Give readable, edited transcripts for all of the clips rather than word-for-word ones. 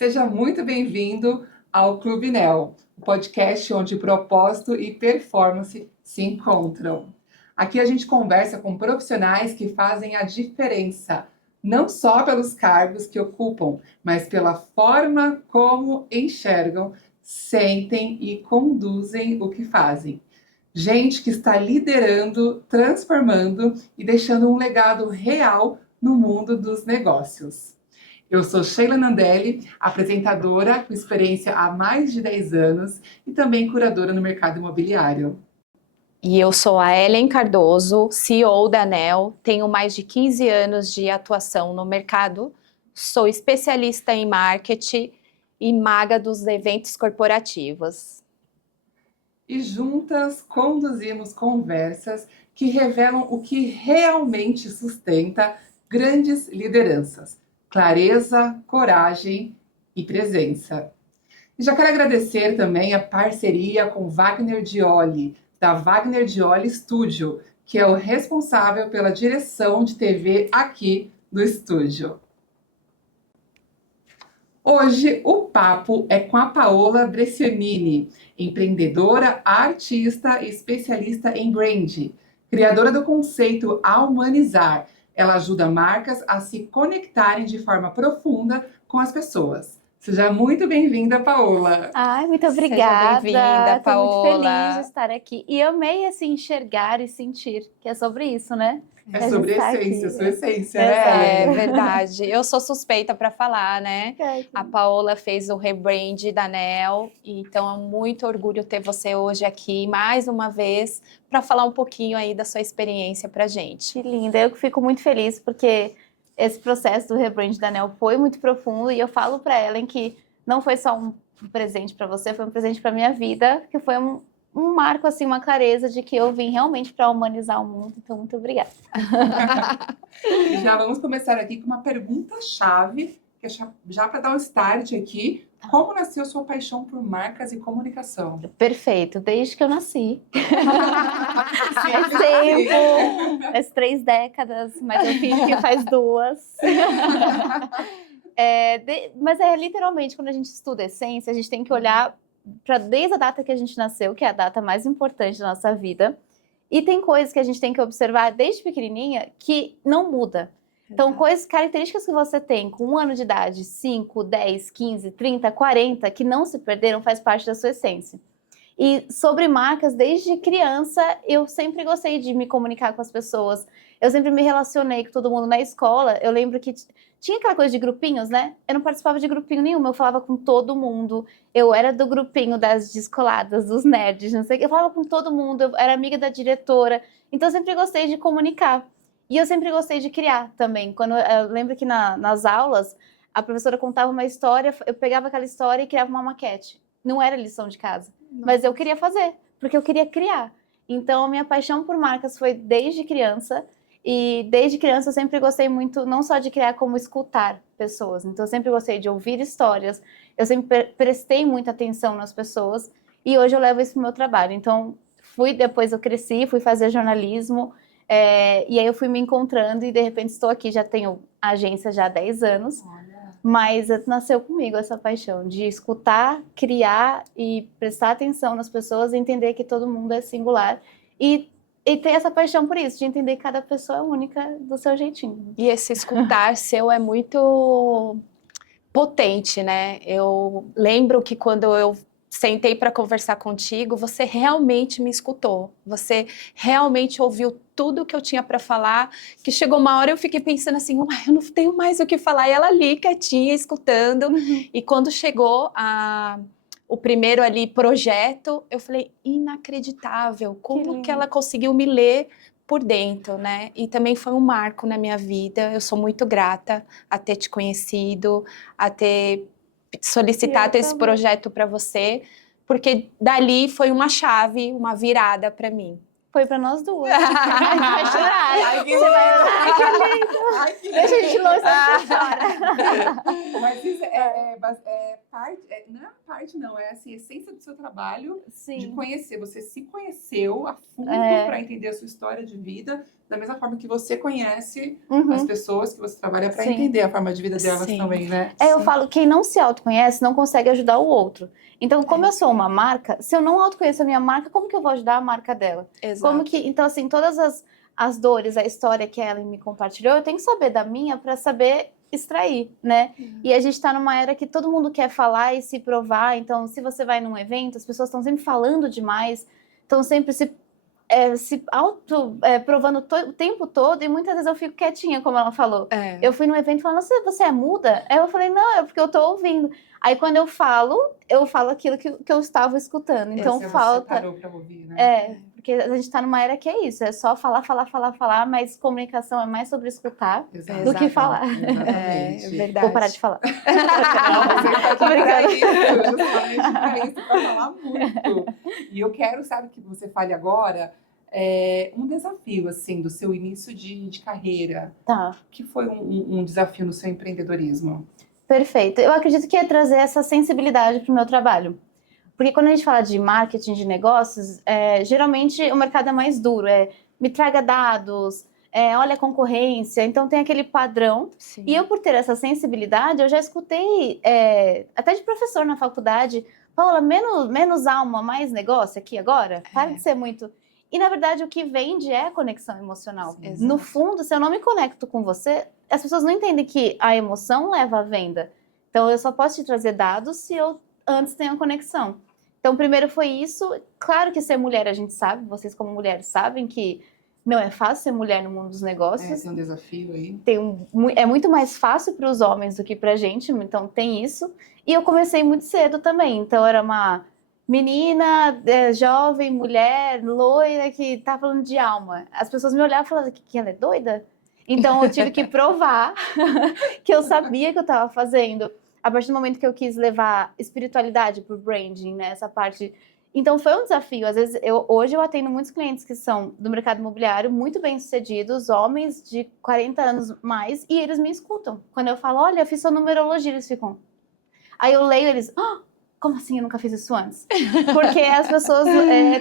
Seja muito bem-vindo ao Clube NEL, o podcast onde propósito e performance se encontram. Aqui a gente conversa com profissionais que fazem a diferença, não só pelos cargos que ocupam, mas pela forma como enxergam, sentem e conduzem o que fazem. Gente que está liderando, transformando e deixando um legado real no mundo dos negócios. Eu sou Sheila Nandelli, apresentadora com experiência há mais de 10 anos e também curadora no mercado imobiliário. E eu sou a Ellen Cardoso, CEO da ANEL, tenho mais de 15 anos de atuação no mercado, sou especialista em marketing e maga dos eventos corporativos. E juntas conduzimos conversas que revelam o que realmente sustenta grandes lideranças: clareza, coragem e presença. E já quero agradecer também a parceria com Wagner Dioli, da Wagner Dioli Studio, que é o responsável pela direção de TV aqui do estúdio. Hoje o papo é com a Paola Brescianini, empreendedora, artista e especialista em brand, criadora do conceito A Humanizar. Ela ajuda marcas a se conectarem de forma profunda com as pessoas. Seja muito bem-vinda, Paola. Ai, muito obrigada. Seja bem-vinda, Tô muito feliz Paola. de estar aqui. E amei, assim, enxergar e sentir, que é sobre isso, né? É sobre a essência, sua essência, Exato. né? É verdade, eu sou suspeita para falar, né? É. A Paola fez o rebrand da ANEL, então é muito orgulho ter você hoje aqui, mais uma vez, para falar um pouquinho aí da sua experiência para gente. Que linda. Eu fico muito feliz porque esse processo do rebrand da ANEL foi muito profundo e eu falo para Ellen que não foi só um presente para você, foi um presente para minha vida, que foi um marco, assim, uma clareza de que eu vim realmente para humanizar o mundo. Então, muito obrigada. E já vamos começar aqui com uma pergunta-chave, que é já para dar um start aqui. Como nasceu sua paixão por marcas e comunicação? Perfeito, desde que eu nasci. Sempre tempo, faz 3 décadas, mas eu finjo que faz 2. Mas literalmente, quando a gente estuda essência, a gente tem que olhar para desde a data que a gente nasceu, que é a data mais importante da nossa vida, e tem coisas que a gente tem que observar desde pequenininha que não muda. Então, características que você tem com 1 ano de idade, 5, 10, 15, 30, 40, que não se perderam, faz parte da sua essência. E sobre marcas, desde criança, eu sempre gostei de me comunicar com as pessoas. Eu sempre me relacionei com todo mundo na escola. Eu lembro que tinha aquela coisa de grupinhos, né? Eu não participava de grupinho nenhum, eu falava com todo mundo. Eu era do grupinho das descoladas, dos nerds, não sei o que. Eu falava com todo mundo, eu era amiga da diretora. Então, eu sempre gostei de comunicar. E eu sempre gostei de criar também. Eu lembro que nas aulas, a professora contava uma história, eu pegava aquela história e criava uma maquete. Não era lição de casa. Mas eu queria fazer, porque eu queria criar. Então, a minha paixão por marcas foi desde criança. E desde criança eu sempre gostei muito, não só de criar, como escutar pessoas. Então, eu sempre gostei de ouvir histórias. Eu sempre prestei muita atenção nas pessoas. E hoje eu levo isso pro meu trabalho. Então, depois eu cresci, fui fazer jornalismo. E aí eu fui me encontrando e, de repente, estou aqui. Já tenho agência já há 10 anos. Mas nasceu comigo essa paixão de escutar, criar e prestar atenção nas pessoas e entender que todo mundo é singular e ter essa paixão por isso, de entender que cada pessoa é única do seu jeitinho. E esse escutar seu é muito potente, né? Eu lembro que quando eu sentei para conversar contigo, você realmente me escutou. Você realmente ouviu tudo que eu tinha para falar, que chegou uma hora eu fiquei pensando assim, eu não tenho mais o que falar. E ela ali, quietinha, escutando. E quando chegou o primeiro ali projeto, eu falei, inacreditável, como que ela conseguiu me ler por dentro, né? E também foi um marco na minha vida. Eu sou muito grata a ter te conhecido, a ter solicitado esse projeto para você, porque dali foi uma chave, uma virada para mim. Foi para nós duas. Vai chorar. Ai, que lindo. Ai, que Deixa a gente longe, chora. Mas isso não é parte, não. É assim, a essência do seu trabalho. Sim. De conhecer. Você se conheceu a fundo para entender a sua história de vida, da mesma forma que você conhece Uhum. as pessoas que você trabalha para Sim. entender a forma de vida delas Sim. também, né? Eu Sim. falo, quem não se autoconhece não consegue ajudar o outro. Então, como eu sou uma marca, se eu não autoconheço a minha marca, como que eu vou ajudar a marca dela? Exato. Então, assim, todas as dores, a história que ela me compartilhou, eu tenho que saber da minha para saber extrair, né? E a gente tá numa era que todo mundo quer falar e se provar. Então, se você vai num evento, as pessoas estão sempre falando demais, estão sempre se provando o tempo todo, e muitas vezes eu fico quietinha, como ela falou. Eu fui num evento falando, você é muda? Aí eu falei, não, é porque eu tô ouvindo. Aí quando eu falo aquilo que eu estava escutando. Então Você falta. parou para ouvir, né? Porque a gente tá numa era que é isso, é só falar, mas comunicação é mais sobre escutar do que falar. Exatamente. É verdade. Vou parar de falar. Não, você está aqui para Obrigada. isso, justamente para isso, para falar muito. E eu quero, sabe, que você fale agora um desafio, assim, do seu início de carreira. Tá. Que foi um desafio no seu empreendedorismo? Perfeito. Eu acredito que é trazer essa sensibilidade para o meu trabalho. Porque quando a gente fala de marketing de negócios, geralmente o mercado é mais duro. Me traga dados, olha a concorrência. Então tem aquele padrão. Sim. E eu, por ter essa sensibilidade, eu já escutei, até de professor na faculdade, Paula, menos alma, mais negócio aqui agora. Para de ser muito... E, na verdade, o que vende é a conexão emocional. Sim, no fundo, se eu não me conecto com você, as pessoas não entendem que a emoção leva à venda. Então, eu só posso te trazer dados se eu antes tenho a conexão. Então, primeiro foi isso. Claro que ser mulher, a gente sabe, vocês como mulheres sabem que não é fácil ser mulher no mundo dos negócios. Tem um desafio aí. É muito mais fácil para os homens do que para a gente, então tem isso. E eu comecei muito cedo também, então era uma menina, jovem, mulher, loira, que tá falando de alma. As pessoas me olhavam e falavam que ela é doida? Então eu tive que provar que eu sabia que eu estava fazendo. A partir do momento que eu quis levar espiritualidade pro branding, né? Essa parte. Então foi um desafio. Às vezes, hoje eu atendo muitos clientes que são do mercado imobiliário, muito bem-sucedidos, homens de 40 anos mais, e eles me escutam. Quando eu falo, olha, eu fiz sua numerologia, eles ficam... Aí eu leio, eles... como assim? Eu nunca fiz isso antes. Porque as pessoas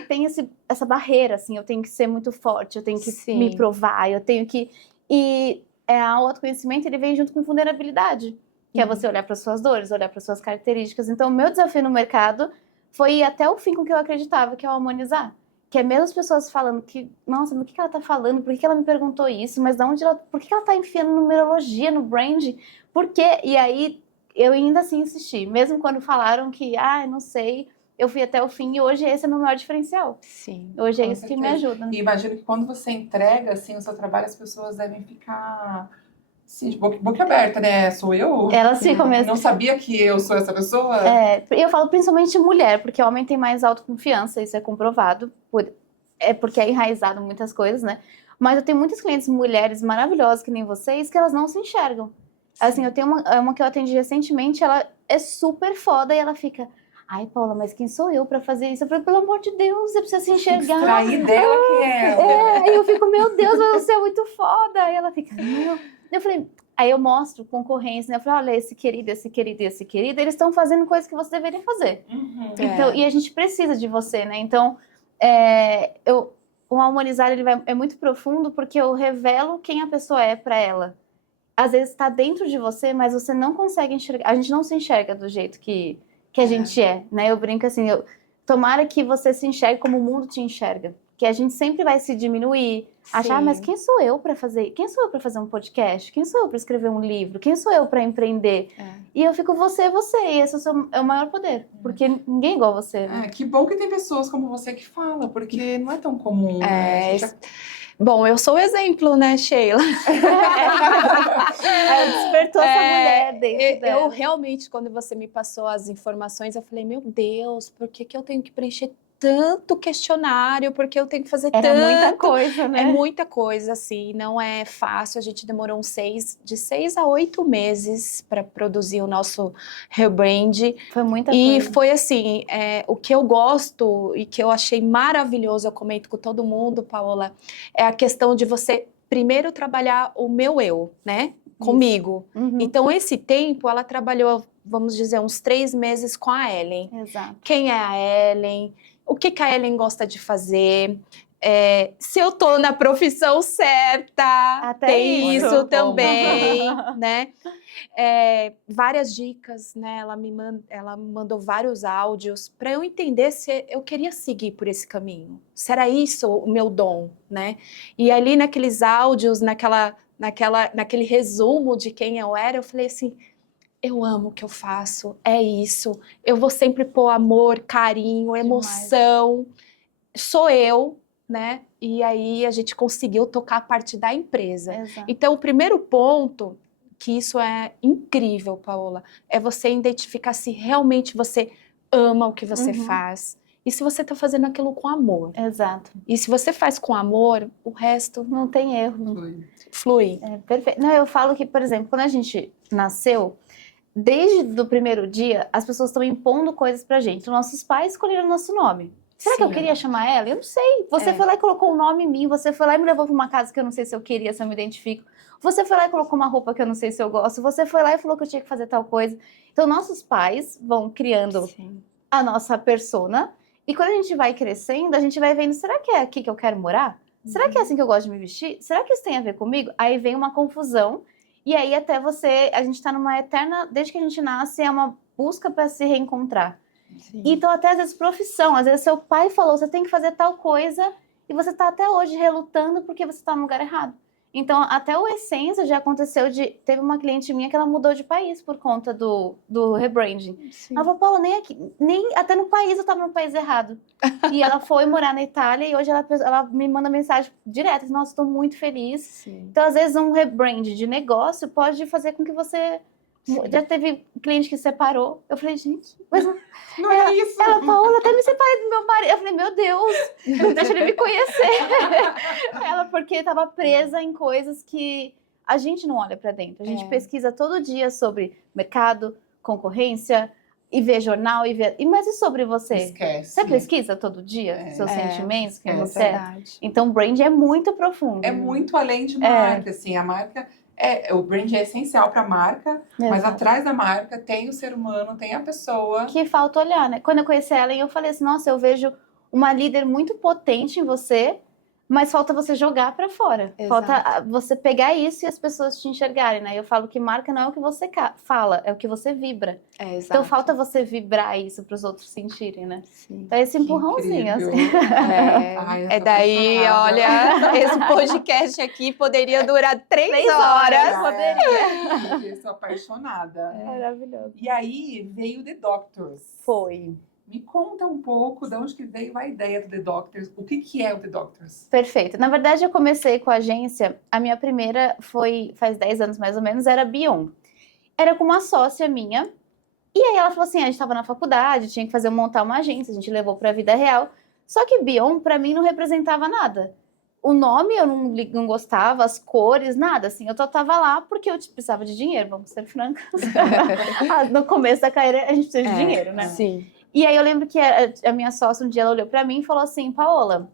têm essa barreira, assim, eu tenho que ser muito forte, eu tenho que me provar, eu tenho que... E o autoconhecimento, ele vem junto com vulnerabilidade, que é você olhar para suas dores, olhar para suas características. Então, o meu desafio no mercado foi ir até o fim com o que eu acreditava, que é o humanizar. Que é mesmo as pessoas falando que, nossa, mas o que ela tá falando? Por que ela me perguntou isso? Mas por que ela tá enfiando numerologia no brand? Por quê? E aí... eu ainda assim insisti, mesmo quando falaram que, não sei, eu fui até o fim e hoje esse é o meu maior diferencial. Sim. Hoje é Com isso que me certeza. ajuda. E imagino que quando você entrega, assim, o seu trabalho, as pessoas devem ficar, assim, de boca aberta, né? Sou eu? Elas ficam mesmo. Não sabia que eu sou essa pessoa? Eu falo principalmente mulher, porque homem tem mais autoconfiança, isso é comprovado, porque é enraizado em muitas coisas, né? Mas eu tenho muitas clientes mulheres maravilhosas que nem vocês, que elas não se enxergam. Assim, eu tenho uma que eu atendi recentemente, ela é super foda e ela fica... ai, Paula, mas quem sou eu pra fazer isso? Eu falei, pelo amor de Deus, você precisa se enxergar. Extrair dela quem é. Aí eu fico, meu Deus, mas você é muito foda. Aí ela fica, não. Eu falei, aí eu mostro concorrência, né? Eu falei, olha, esse querido, eles estão fazendo coisas que você deveria fazer. Então, e a gente precisa de você, né? Então, o harmonizar, ele é muito profundo porque eu revelo quem a pessoa é pra ela. Às vezes está dentro de você, mas você não consegue enxergar. A gente não se enxerga do jeito que a gente é, né? Eu brinco assim, tomara que você se enxergue como o mundo te enxerga. Que a gente sempre vai se diminuir, achar, mas quem sou eu para fazer? Quem sou eu para fazer um podcast? Quem sou eu para escrever um livro? Quem sou eu para empreender? E eu fico, você. E esse é o maior poder, porque ninguém é igual a você. Né? Que bom que tem pessoas como você que fala, porque não é tão comum, né? Bom, eu sou o exemplo, né, Sheila? Despertou essa mulher dentro dela. Eu realmente, quando você me passou as informações, eu falei, meu Deus, por que eu tenho que preencher tanto questionário? Porque eu tenho que fazer Era tanto... muita coisa, né? É muita coisa, assim, não é fácil. A gente demorou de 6 a 8 meses para produzir o nosso rebrand. Foi muita coisa. E foi assim, o que eu gosto e que eu achei maravilhoso, eu comento com todo mundo, Paola, é a questão de você primeiro trabalhar o meu eu, né? Comigo. Então, esse tempo, ela trabalhou, vamos dizer, uns 3 meses com a Ellen. Exato. Quem é a Ellen? O que a Ellen gosta de fazer? se eu tô na profissão certa, Até tem isso. isso Olha, também, né? Várias dicas, né? Ela me mandou vários áudios para eu entender se eu queria seguir por esse caminho. Se era isso o meu dom, né? E ali naqueles áudios, naquele resumo de quem eu era, eu falei assim, eu amo o que eu faço, é isso. Eu vou sempre pôr amor, carinho, emoção. Sou eu, né? E aí a gente conseguiu tocar a parte da empresa. Exato. Então, o primeiro ponto, que isso é incrível, Paola, é você identificar se realmente você ama o que você faz. E se você está fazendo aquilo com amor. Exato. E se você faz com amor, o resto Não tem erro. flui. Perfeito. Não, eu falo que, por exemplo, quando a gente nasceu, desde o primeiro dia, as pessoas estão impondo coisas pra gente. Nossos pais escolheram o nosso nome. Será que eu queria chamar ela? Eu não sei. Você foi lá e colocou um nome em mim. Você foi lá e me levou pra uma casa que eu não sei se eu queria, se eu me identifico. Você foi lá e colocou uma roupa que eu não sei se eu gosto. Você foi lá e falou que eu tinha que fazer tal coisa. Então, nossos pais vão criando a nossa persona. E quando a gente vai crescendo, a gente vai vendo, será que é aqui que eu quero morar? Será que é assim que eu gosto de me vestir? Será que isso tem a ver comigo? Aí vem uma confusão. E aí até a gente tá numa eterna, desde que a gente nasce, é uma busca para se reencontrar. Sim. Então, até às vezes, profissão. Às vezes, seu pai falou, você tem que fazer tal coisa, e você tá até hoje relutando porque você tá no lugar errado. Então, até o Essência já aconteceu teve uma cliente minha que ela mudou de país por conta do rebranding. Sim. Ela falou, Paula, até no país eu tava no país errado. E ela foi morar na Itália e hoje ela me manda mensagem direta, nossa, estou muito feliz. Sim. Então, às vezes, um rebrand de negócio pode fazer com que você... Sim. Já teve cliente que separou. Eu falei, gente, mas não é isso. Ela, Paola, até me separei do meu marido. Eu falei, meu Deus, não deixa ele me conhecer. Ela, porque estava presa em coisas que a gente não olha para dentro. A gente pesquisa todo dia sobre mercado, concorrência, e vê jornal, mas e sobre você? Esquece. Você pesquisa todo dia seus sentimentos, quem você é? Verdade. Então, brand é muito profundo. É muito além de marca, assim. A marca... o brand é essencial para a marca, mas atrás da marca tem o ser humano, tem a pessoa. Que falta olhar, né? Quando eu conheci a Ellen, eu falei assim, nossa, eu vejo uma líder muito potente em você, mas falta você jogar para fora. Exato. Falta você pegar isso e as pessoas te enxergarem, né? Eu falo que marca não é o que você fala, é o que você vibra. Exato. Então falta você vibrar isso para os outros sentirem, né? Sim. Então esse empurrãozinho, assim. Ai, eu tô daí, apaixonada. olha, esse podcast aqui poderia durar 3 horas. Poderia. Eu sou apaixonada. Maravilhoso. E aí veio The Doctors. Foi. Me conta um pouco de onde que veio a ideia do The Doctors. O que é o The Doctors? Perfeito. Na verdade, eu comecei com a agência, a minha primeira foi, faz 10 anos mais ou menos, era Bion. Era com uma sócia minha, e aí ela falou assim, a gente estava na faculdade, tinha que montar uma agência, a gente levou para a vida real. Só que Bion, para mim, não representava nada. O nome eu não gostava, as cores, nada, assim. Eu tava lá porque eu precisava de dinheiro, vamos ser francos. No começo da carreira, a gente precisa de dinheiro, né? Sim. E aí eu lembro que a minha sócia um dia ela olhou pra mim e falou assim, Paola,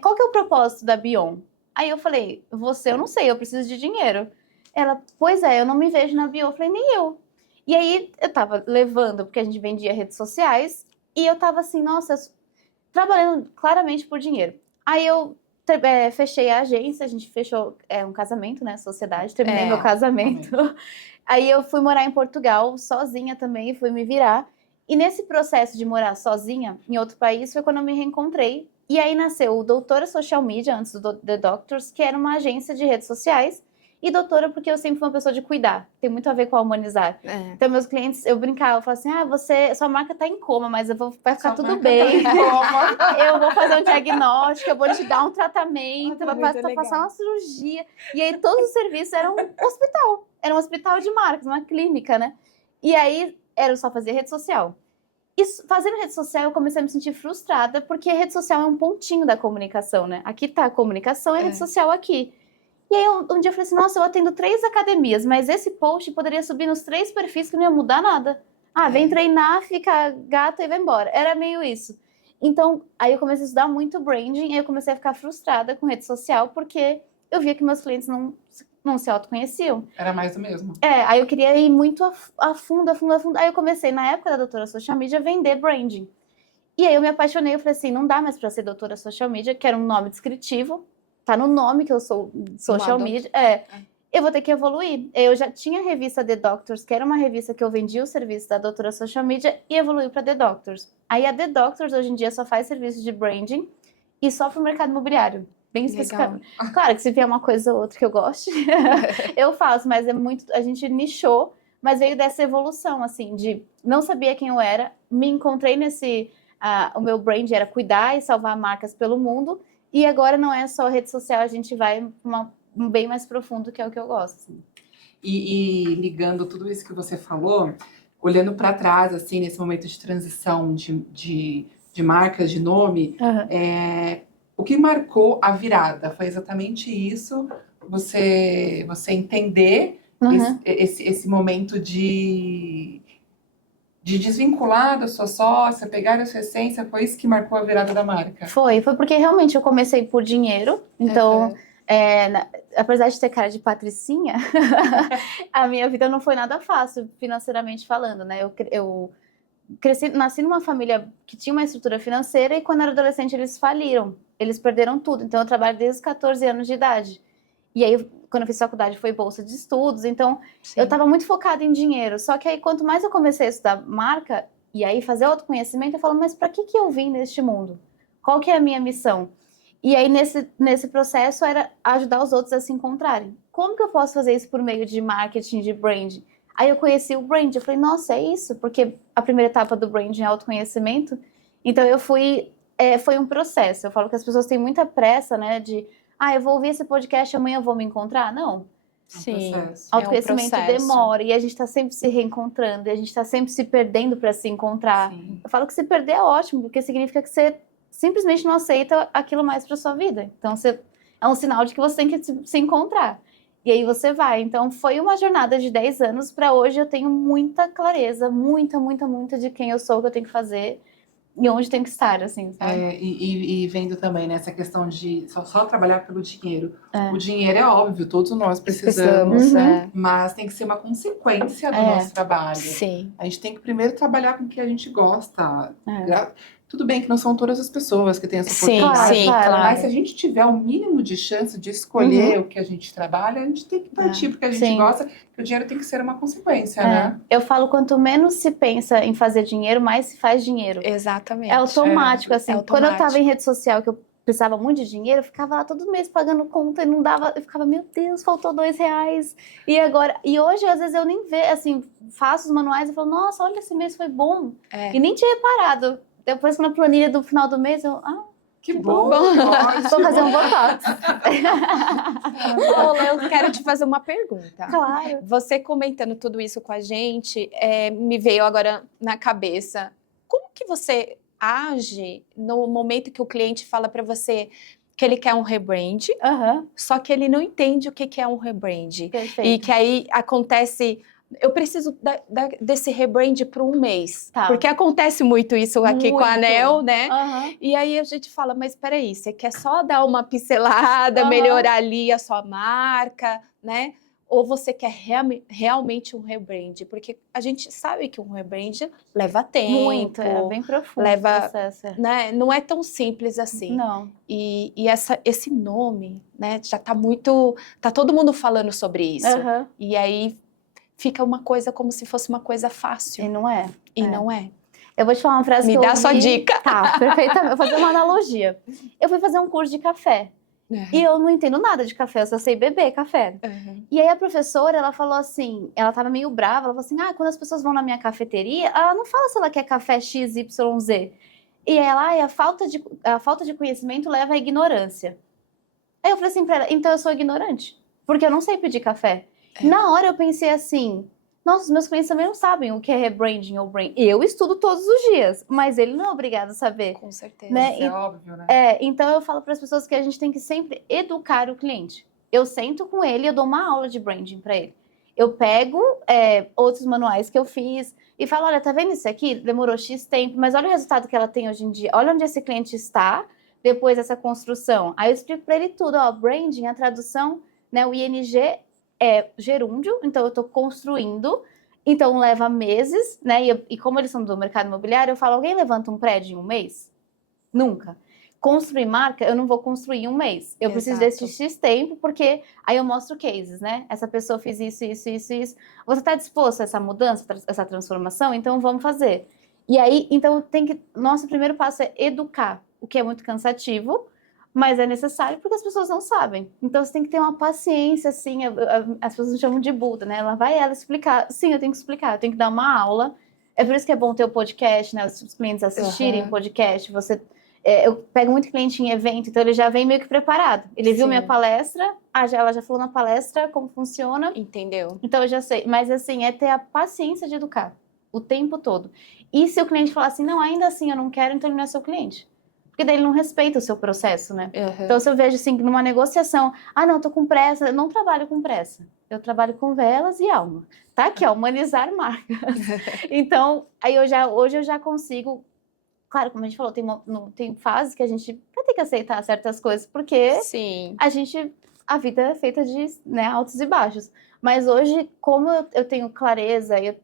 qual que é o propósito da Bion? Aí eu falei, eu não sei, eu preciso de dinheiro. Ela, pois é, eu não me vejo na Bion. Eu falei, nem eu. E aí eu tava levando, porque a gente vendia redes sociais, e eu tava assim, nossa, trabalhando claramente por dinheiro. Aí eu fechei a agência, a gente fechou um casamento, né, sociedade, terminei meu casamento. Aí eu fui morar em Portugal, sozinha também, fui me virar. E nesse processo de morar sozinha em outro país foi quando eu me reencontrei. E aí nasceu o Doutora Social Media, antes do The Doctors, que era uma agência de redes sociais. E doutora porque eu sempre fui uma pessoa de cuidar. Tem muito a ver com a humanizar. Então, meus clientes, eu brincava, eu falava assim, sua marca tá em coma, mas vai ficar tudo bem. Eu vou fazer um diagnóstico, eu vou te dar um tratamento, vai passar uma cirurgia. E aí, todos os serviços eram um hospital. Era um hospital de marcas, uma clínica, né? E aí, era só fazer rede social. E fazendo rede social, eu comecei a me sentir frustrada, porque a rede social é um pontinho da comunicação, né? Aqui tá a comunicação e a rede social aqui. E aí, um dia eu falei assim, nossa, eu atendo 3 academias, mas esse post poderia subir nos 3 perfis que não ia mudar nada. Vem treinar, fica gata e vai embora. Era meio isso. Então, aí eu comecei a estudar muito branding, e eu comecei a ficar frustrada com rede social, porque eu via que meus clientes não se autoconheciam. Era mais do mesmo. Aí eu queria ir muito a fundo. Aí eu comecei, na época da Doutora Social Media, a vender branding. E aí eu me apaixonei, eu falei assim, não dá mais para ser doutora social media, que era um nome descritivo, tá no nome que eu sou social media, eu vou ter que evoluir. Eu já tinha a revista The Doctors, que era uma revista que eu vendia o serviço da doutora social media, e evoluiu para The Doctors. Aí a The Doctors hoje em dia só faz serviço de branding e só para o mercado imobiliário. Bem especificamente. Claro que se vier uma coisa ou outra que eu goste, eu faço, mas é muito. A gente nichou, mas veio dessa evolução, assim, de não sabia quem eu era, me encontrei nesse. O meu brand era cuidar e salvar marcas pelo mundo, e agora não é só rede social, a gente vai um bem mais profundo, que é o que eu gosto. Assim. E ligando tudo isso que você falou, olhando para trás, assim, nesse momento de transição de marcas, de nome, o que marcou a virada? Foi exatamente isso, você entender esse momento de desvincular da sua sócia, pegar a sua essência, foi isso que marcou a virada da marca? Foi porque realmente eu comecei por dinheiro, então, apesar de ter cara de patricinha, a minha vida não foi nada fácil, financeiramente falando, né? Eu nasci numa família que tinha uma estrutura financeira e quando eu era adolescente eles faliram, eles perderam tudo, então eu trabalho desde os 14 anos de idade. E aí, quando eu fiz faculdade, foi bolsa de estudos, então eu estava muito focada em dinheiro. Só que aí, quanto mais eu comecei a estudar marca, e aí fazer autoconhecimento, eu falo, mas para que eu vim neste mundo? Qual que é a minha missão? E aí, nesse processo, era ajudar os outros a se encontrarem. Como que eu posso fazer isso por meio de marketing, de brand? Aí eu conheci o brand, eu falei, nossa, é isso? Porque a primeira etapa do brand é autoconhecimento. Então, eu fui... foi um processo. Eu falo que as pessoas têm muita pressa, né, de... eu vou ouvir esse podcast, amanhã eu vou me encontrar. Não. Sim. Autoconhecimento demora e a gente está sempre se reencontrando, e a gente está sempre se perdendo para se encontrar. Sim. Eu falo que se perder é ótimo, porque significa que você simplesmente não aceita aquilo mais para sua vida. Então, é um sinal de que você tem que se encontrar. E aí você vai. Então, foi uma jornada de 10 anos para hoje eu tenho muita clareza, muita de quem eu sou, o que eu tenho que fazer e onde tem que estar, assim, sabe? E vendo também, né, essa questão de só trabalhar pelo dinheiro. O dinheiro é óbvio, todos nós precisamos, mas tem que ser uma consequência do nosso trabalho. Sim. A gente tem que primeiro trabalhar com o que a gente gosta. Tudo bem que não são todas as pessoas que têm essa oportunidade, claro. mas se a gente tiver o mínimo de chance de escolher o que a gente trabalha, a gente tem que partir porque a gente gosta, que o dinheiro tem que ser uma consequência, né? Eu falo, quanto menos se pensa em fazer dinheiro, mais se faz dinheiro. Exatamente. É automático, assim. automático. Quando eu tava em rede social, que eu precisava muito de dinheiro, eu ficava lá todo mês pagando conta e não dava. Eu ficava, meu Deus, faltou R$2. E agora. E hoje, às vezes, eu nem vejo, assim, faço os manuais e falo, nossa, olha, esse mês foi bom. E nem tinha reparado. Depois, na planilha do final do mês, que bom! Vou fazer um botox. Paula, eu quero te fazer uma pergunta. Claro. Você comentando tudo isso com a gente, me veio agora na cabeça. Como que você age no momento que o cliente fala para você que ele quer um rebrand, só que ele não entende o que é um rebrand? Perfeito. E que aí acontece... Eu preciso desse rebrand por um mês. Porque acontece muito isso aqui com a Anel, né? E aí a gente fala, mas peraí, você quer só dar uma pincelada, melhorar ali a sua marca, né? Ou você quer realmente um rebrand? Porque a gente sabe que um rebrand leva tempo. Muito, é bem profundo o processo. Né? Não é tão simples assim. Não. E esse nome, né? Já tá muito... Tá todo mundo falando sobre isso. E aí... fica uma coisa como se fosse uma coisa fácil. E não é. Não é. Eu vou te falar uma frase que eu ouvi... Me dá sua dica. Tá, perfeitamente. Eu vou fazer uma analogia. Eu fui fazer um curso de café. E eu não entendo nada de café, eu só sei beber café. E aí a professora, ela falou assim, ela tava meio brava, ela falou assim, quando as pessoas vão na minha cafeteria, ela não fala se ela quer café XYZ. E ela, a falta de conhecimento leva à ignorância. Aí eu falei assim pra ela, então eu sou ignorante, porque eu não sei pedir café. Na hora eu pensei assim, nossa, os meus clientes também não sabem o que é rebranding ou brand. Eu estudo todos os dias, mas ele não é obrigado a saber. Com certeza. Né? Isso é óbvio, né? Então eu falo para as pessoas que a gente tem que sempre educar o cliente. Eu sento com ele e eu dou uma aula de branding para ele. Eu pego outros manuais que eu fiz e falo, olha, tá vendo isso aqui? Demorou X tempo, mas olha o resultado que ela tem hoje em dia. Olha onde esse cliente está depois dessa construção. Aí eu explico para ele tudo. Branding, a tradução, né, o ING... é gerúndio, então eu estou construindo, Então leva meses, né? E como eles são do mercado imobiliário, eu falo, alguém levanta um prédio em um mês? Nunca. Construir marca, eu não vou construir em um mês. Eu preciso desse X tempo, porque aí eu mostro cases, né? Essa pessoa fez isso, isso, isso, isso. Você está disposto a essa mudança, essa transformação? Então vamos fazer. E aí, então nosso primeiro passo é educar, o que é muito cansativo, mas é necessário porque as pessoas não sabem. Então você tem que ter uma paciência, assim, as pessoas me chamam de Buda, né? Ela explicar. Sim, eu tenho que explicar, eu tenho que dar uma aula. É por isso que é bom ter o podcast, né? Os clientes assistirem o podcast. Eu pego muito cliente em evento, então ele já vem meio que preparado. Ele viu minha palestra, ela já falou na palestra como funciona. Entendeu? Então eu já sei. Mas assim, é ter a paciência de educar o tempo todo. E se o cliente falar assim, não, ainda assim eu não quero, então ele não é seu cliente. Porque daí ele não respeita o seu processo, né? Então, se eu vejo assim, numa negociação, não, tô com pressa, eu não trabalho com pressa. Eu trabalho com velas e alma. Tá aqui, ó, humanizar marcas. Então, aí hoje eu já consigo. Claro, como a gente falou, tem fases que a gente vai ter que aceitar certas coisas, porque Sim. a vida é feita de, né, altos e baixos. Mas hoje, como eu tenho clareza e eu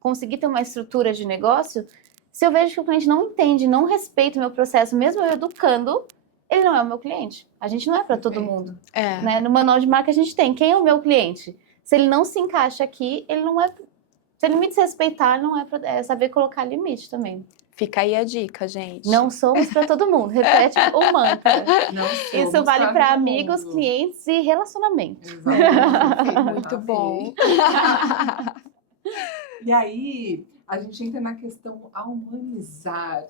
consegui ter uma estrutura de negócio, se eu vejo que o cliente não entende, não respeita o meu processo, mesmo eu educando, ele não é o meu cliente. A gente não é para todo mundo. Né? No manual de marca a gente tem quem é o meu cliente. Se ele não se encaixa aqui, ele não é. Se ele me desrespeitar, não é saber colocar limite também. Fica aí a dica, gente. Não somos para todo mundo. Repete o mantra. Não somos Isso vale para amigos, clientes e relacionamento. Exatamente. Muito bom. E aí, a gente entra na questão humanizar.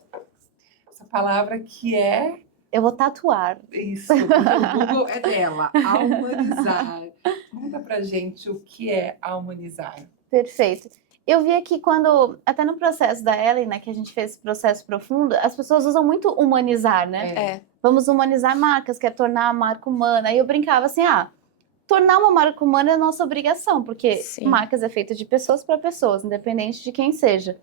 Essa palavra que é... Eu vou tatuar. Isso, o Google é dela. Humanizar. Conta pra gente o que é humanizar. Perfeito. Eu vi aqui até no processo da Ellen, né, que a gente fez esse processo profundo, as pessoas usam muito humanizar, né? Vamos humanizar marcas, que é tornar a marca humana. Aí eu brincava assim, tornar uma marca humana é nossa obrigação, porque marcas é feita de pessoas para pessoas, independente de quem seja.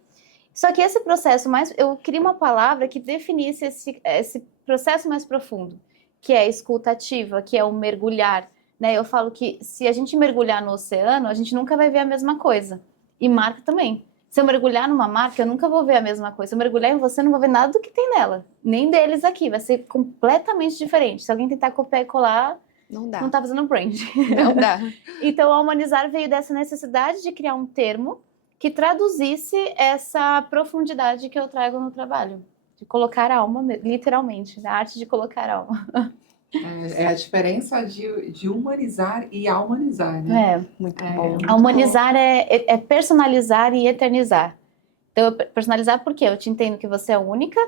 Só que esse processo eu queria uma palavra que definisse esse processo mais profundo, que é a escuta ativa, que é o mergulhar, né? Eu falo que se a gente mergulhar no oceano, a gente nunca vai ver a mesma coisa. E marca também. Se eu mergulhar numa marca, eu nunca vou ver a mesma coisa. Se eu mergulhar em você, eu não vou ver nada do que tem nela. Nem deles aqui. Vai ser completamente diferente. Se alguém tentar copiar e colar, não dá. Não tá fazendo brand. Não dá. Então, a humanizar veio dessa necessidade de criar um termo que traduzisse essa profundidade que eu trago no trabalho. De colocar alma, literalmente. A arte de colocar alma. É a diferença de humanizar e humanizar, né? Muito bom. A humanizar é personalizar e eternizar. Então, personalizar porque eu te entendo que você é única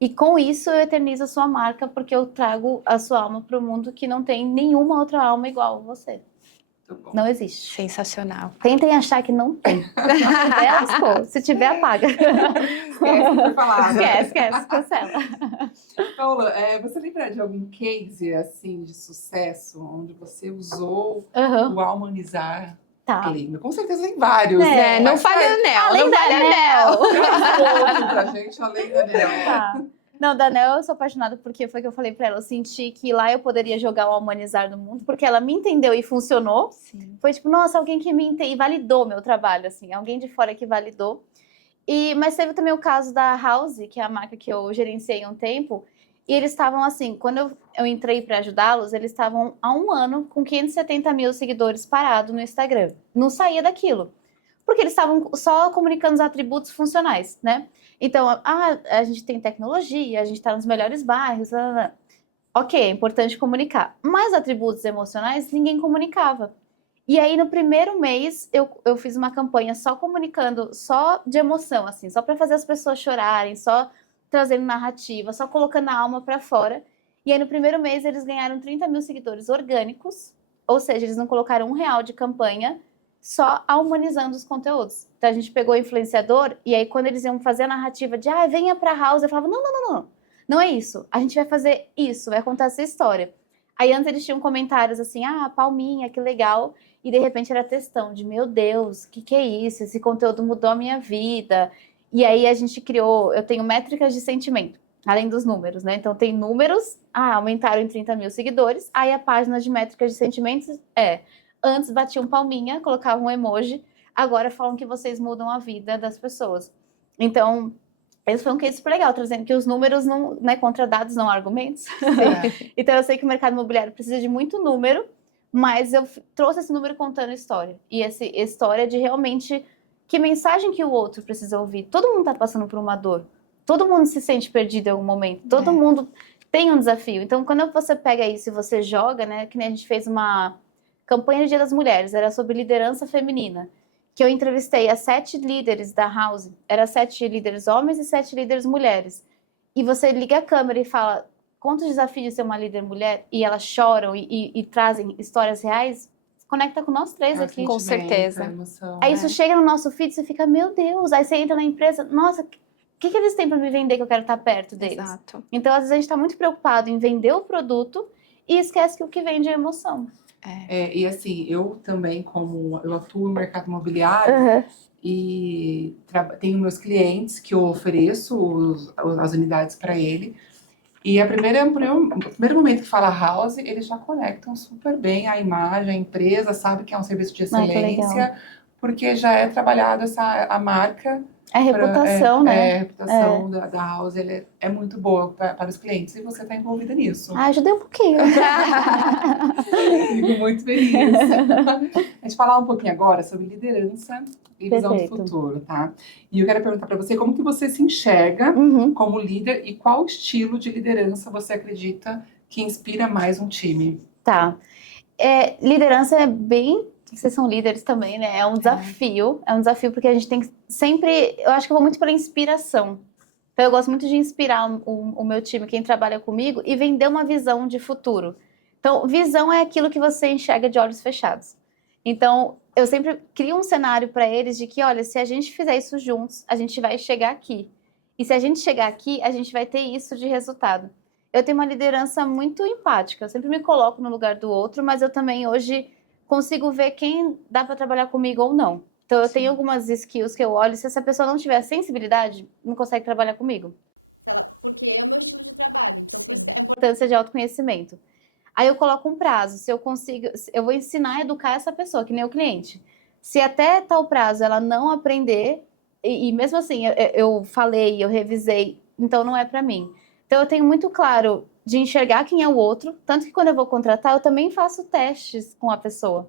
e com isso eu eternizo a sua marca porque eu trago a sua alma para o mundo que não tem nenhuma outra alma igual a você. Não existe. Sensacional. Tentem achar que não tem. Se tiver, apaga. Esquece de falar. Esquece, cancela. Paula, você lembra de algum case assim de sucesso onde você usou o humanizar? Tá. Lembra? Com certeza tem vários. Não fale anel. Além da anel. Conta pra gente além da anel. Tá. Não, da Nel eu sou apaixonada porque foi o que eu falei pra ela. Eu senti que lá eu poderia jogar o humanizar no mundo, porque ela me entendeu e funcionou. Sim. Foi tipo, nossa, alguém que me entendeu e validou meu trabalho, assim. Alguém de fora que validou. Mas teve também o caso da House, que é a marca que eu gerenciei um tempo. E eles estavam assim, quando eu entrei para ajudá-los, eles estavam há um ano com 570 mil seguidores parados no Instagram. Não saía daquilo. Porque eles estavam só comunicando os atributos funcionais, né? Então, a gente tem tecnologia, a gente está nos melhores bairros, ok, é importante comunicar. Mas atributos emocionais, ninguém comunicava. E aí, no primeiro mês, eu fiz uma campanha só comunicando, só de emoção, assim, só para fazer as pessoas chorarem, só trazendo narrativa, só colocando a alma para fora. E aí, no primeiro mês, eles ganharam 30 mil seguidores orgânicos, ou seja, eles não colocaram R$1 de campanha, só humanizando os conteúdos. Então, a gente pegou o influenciador, e aí, quando eles iam fazer a narrativa de, venha pra House, eu falava, não é isso. A gente vai fazer isso, vai contar essa história. Aí, antes eles tinham comentários assim, palminha, que legal. E, de repente, era textão de, meu Deus, que é isso? Esse conteúdo mudou a minha vida. E aí, a gente criou, eu tenho métricas de sentimento, além dos números, né? Então, tem números, aumentaram em 30 mil seguidores. Aí, a página de métricas de sentimentos antes batia um palminha, colocava um emoji. agora falam que vocês mudam a vida das pessoas. Então, esse foi um case super legal, trazendo que os números não, né, contra dados não há argumentos. Então, eu sei que o mercado imobiliário precisa de muito número, mas eu trouxe esse número contando história. E essa história de realmente que mensagem que o outro precisa ouvir. Todo mundo está passando por uma dor. Todo mundo se sente perdido em algum momento. Todo mundo tem um desafio. Então, quando você pega isso e você joga, né? Que nem a gente fez uma campanha de Dia das Mulheres, era sobre liderança feminina. Que eu entrevistei as 7 líderes da House. Era 7 líderes homens e 7 líderes mulheres. E você liga a câmera e fala, quantos desafios de ser uma líder mulher? E elas choram e trazem histórias reais. Conecta com nós 3 aqui. Com certeza. Emoção, Aí isso chega no nosso feed e você fica, meu Deus. Aí você entra na empresa, nossa, o que eles têm para me vender que eu quero estar perto deles? Exato. Então, às vezes, a gente está muito preocupado em vender o produto e esquece que o que vende é emoção. E assim, eu também, como eu atuo no mercado imobiliário e tenho meus clientes que eu ofereço as unidades para ele. E o primeiro momento que fala House, eles já conectam super bem a imagem, a empresa, sabe que é um serviço de excelência, porque já é trabalhado a marca. A reputação, né? A reputação da House é muito boa para os clientes e você está envolvida nisso. Ajudei um pouquinho. Fico muito feliz. A gente falar um pouquinho agora sobre liderança e visão do futuro, tá? E eu quero perguntar para você como que você se enxerga como líder e qual estilo de liderança você acredita que inspira mais um time? Tá. Liderança é bem... Vocês são líderes também, né? É um desafio. É um desafio porque a gente tem que sempre... Eu acho que eu vou muito pela inspiração. Então, eu gosto muito de inspirar o meu time, quem trabalha comigo, e vender uma visão de futuro. Então, visão é aquilo que você enxerga de olhos fechados. Então, eu sempre crio um cenário para eles de que, olha, se a gente fizer isso juntos, a gente vai chegar aqui. E se a gente chegar aqui, a gente vai ter isso de resultado. Eu tenho uma liderança muito empática. Eu sempre me coloco no lugar do outro, mas eu também hoje consigo ver quem dá para trabalhar comigo ou não. Então, eu tenho algumas skills que eu olho. Se essa pessoa não tiver sensibilidade, não consegue trabalhar comigo. Importância de autoconhecimento. Aí eu coloco um prazo. Se eu consigo, eu vou ensinar a educar essa pessoa, que nem o cliente. Se até tal prazo ela não aprender, e mesmo assim eu falei, eu revisei, então não é para mim. Então eu tenho muito claro de enxergar quem é o outro, tanto que quando eu vou contratar, eu também faço testes com a pessoa.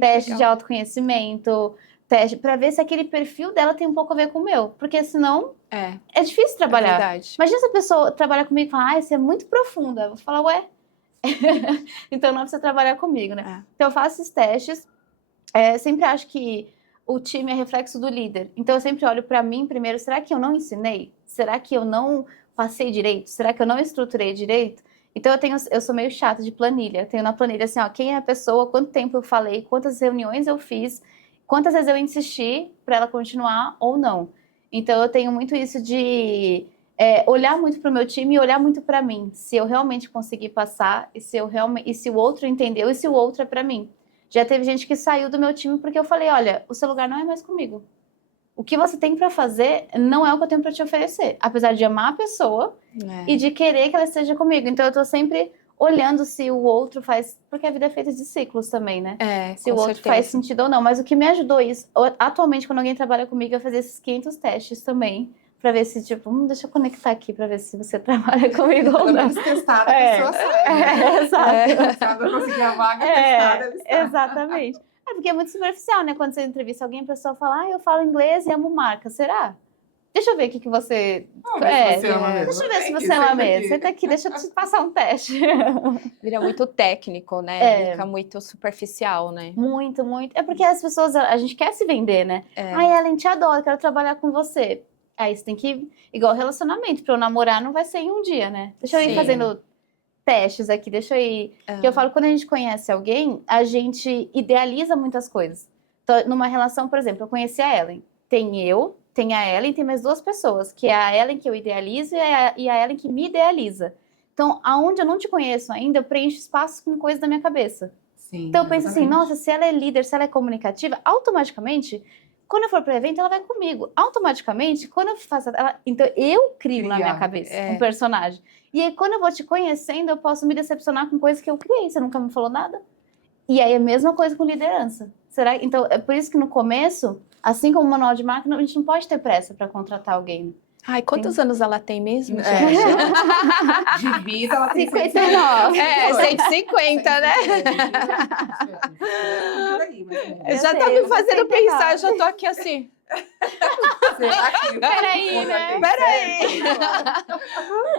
Teste de autoconhecimento, teste para ver se aquele perfil dela tem um pouco a ver com o meu, porque senão é difícil trabalhar. Verdade. Imagina se a pessoa trabalhar comigo e falar, isso é muito profunda. Eu vou falar, ué, então não precisa trabalhar comigo, né? Então eu faço esses testes. Sempre acho que o time é reflexo do líder. Então eu sempre olho para mim primeiro, será que eu não ensinei? Será que eu não passei direito? Será que eu não estruturei direito? Então eu sou meio chata de planilha. Eu tenho na planilha assim, ó, quem é a pessoa, quanto tempo eu falei, quantas reuniões eu fiz, quantas vezes eu insisti para ela continuar ou não. Então eu tenho muito isso de olhar muito para o meu time e olhar muito para mim. Se eu realmente conseguir passar e se o outro entendeu e se o outro é para mim. Já teve gente que saiu do meu time porque eu falei, olha, o seu lugar não é mais comigo. O que você tem para fazer não é o que eu tenho para te oferecer. Apesar de amar a pessoa e de querer que ela esteja comigo. Então eu tô sempre olhando se o outro faz... Porque a vida é feita de ciclos também, né? Se o outro faz sentido ou não. Mas o que me ajudou isso... Atualmente, quando alguém trabalha comigo, eu fazer esses 500 testes também. Pra ver se, tipo, deixa eu conectar aqui pra ver se você trabalha comigo ou não. Testar a pessoa sai. Exato. Sabe, eu consegui a vaga testada. Exatamente. Porque é muito superficial, né? Quando você entrevista alguém, a pessoa fala, eu falo inglês e amo marca. Será? Deixa eu ver o que você... Deixa eu ver se você ama mesmo. Senta aqui, deixa eu te passar um teste. Vira muito técnico, né? Fica muito superficial, né? Muito, muito. É porque as pessoas, a gente quer se vender, né? Ai, Ellen, te adoro, quero trabalhar com você. Aí você tem que... Igual relacionamento, pra eu namorar não vai ser em um dia, né? Deixa eu ir fazendo testes aqui, deixa eu ir... Porque eu falo, quando a gente conhece alguém, a gente idealiza muitas coisas. Então, numa relação, por exemplo, eu conheci a Ellen. Tem a Ellen, tem mais 2 pessoas, que é a Ellen que eu idealizo e a Ellen que me idealiza. Então, aonde eu não te conheço ainda, eu preencho espaço com coisas da minha cabeça. Sim, então, eu penso assim, nossa, se ela é líder, se ela é comunicativa, automaticamente... Quando eu for para o evento, ela vai comigo. Automaticamente, quando eu faço... Então, eu crio na minha cabeça um personagem. E aí, quando eu vou te conhecendo, eu posso me decepcionar com coisas que eu criei. Você nunca me falou nada? E aí, a mesma coisa com liderança. Será? Então, é por isso que no começo, assim como o manual de marca, a gente não pode ter pressa para contratar alguém. Ai, quantos anos ela tem mesmo, gente? De vida, ela tem 59. 150, né? Eu Já tá sei, me fazendo 69. pensar, eu já tô aqui assim. Peraí, né? Peraí.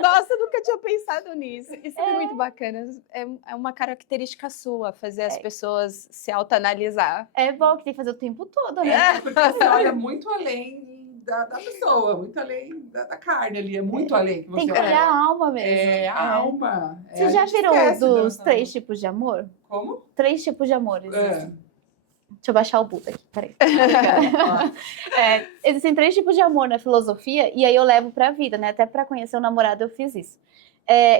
Nossa, eu nunca tinha pensado nisso. Isso é muito bacana. É uma característica sua, fazer as pessoas se autoanalisar. É bom que tem que fazer o tempo todo, né? Porque você olha muito além da pessoa, muito além da carne ali, é muito além que você Tem que olha. olhar a alma mesmo. É, a alma. Você a já gente virou esquece dos 3 tipos de amor? Como? 3 tipos de amor existem. Deixa eu baixar o Buda aqui, peraí. Existem 3 tipos de amor na filosofia, e aí eu levo pra vida, né? Até pra conhecer o namorado eu fiz isso.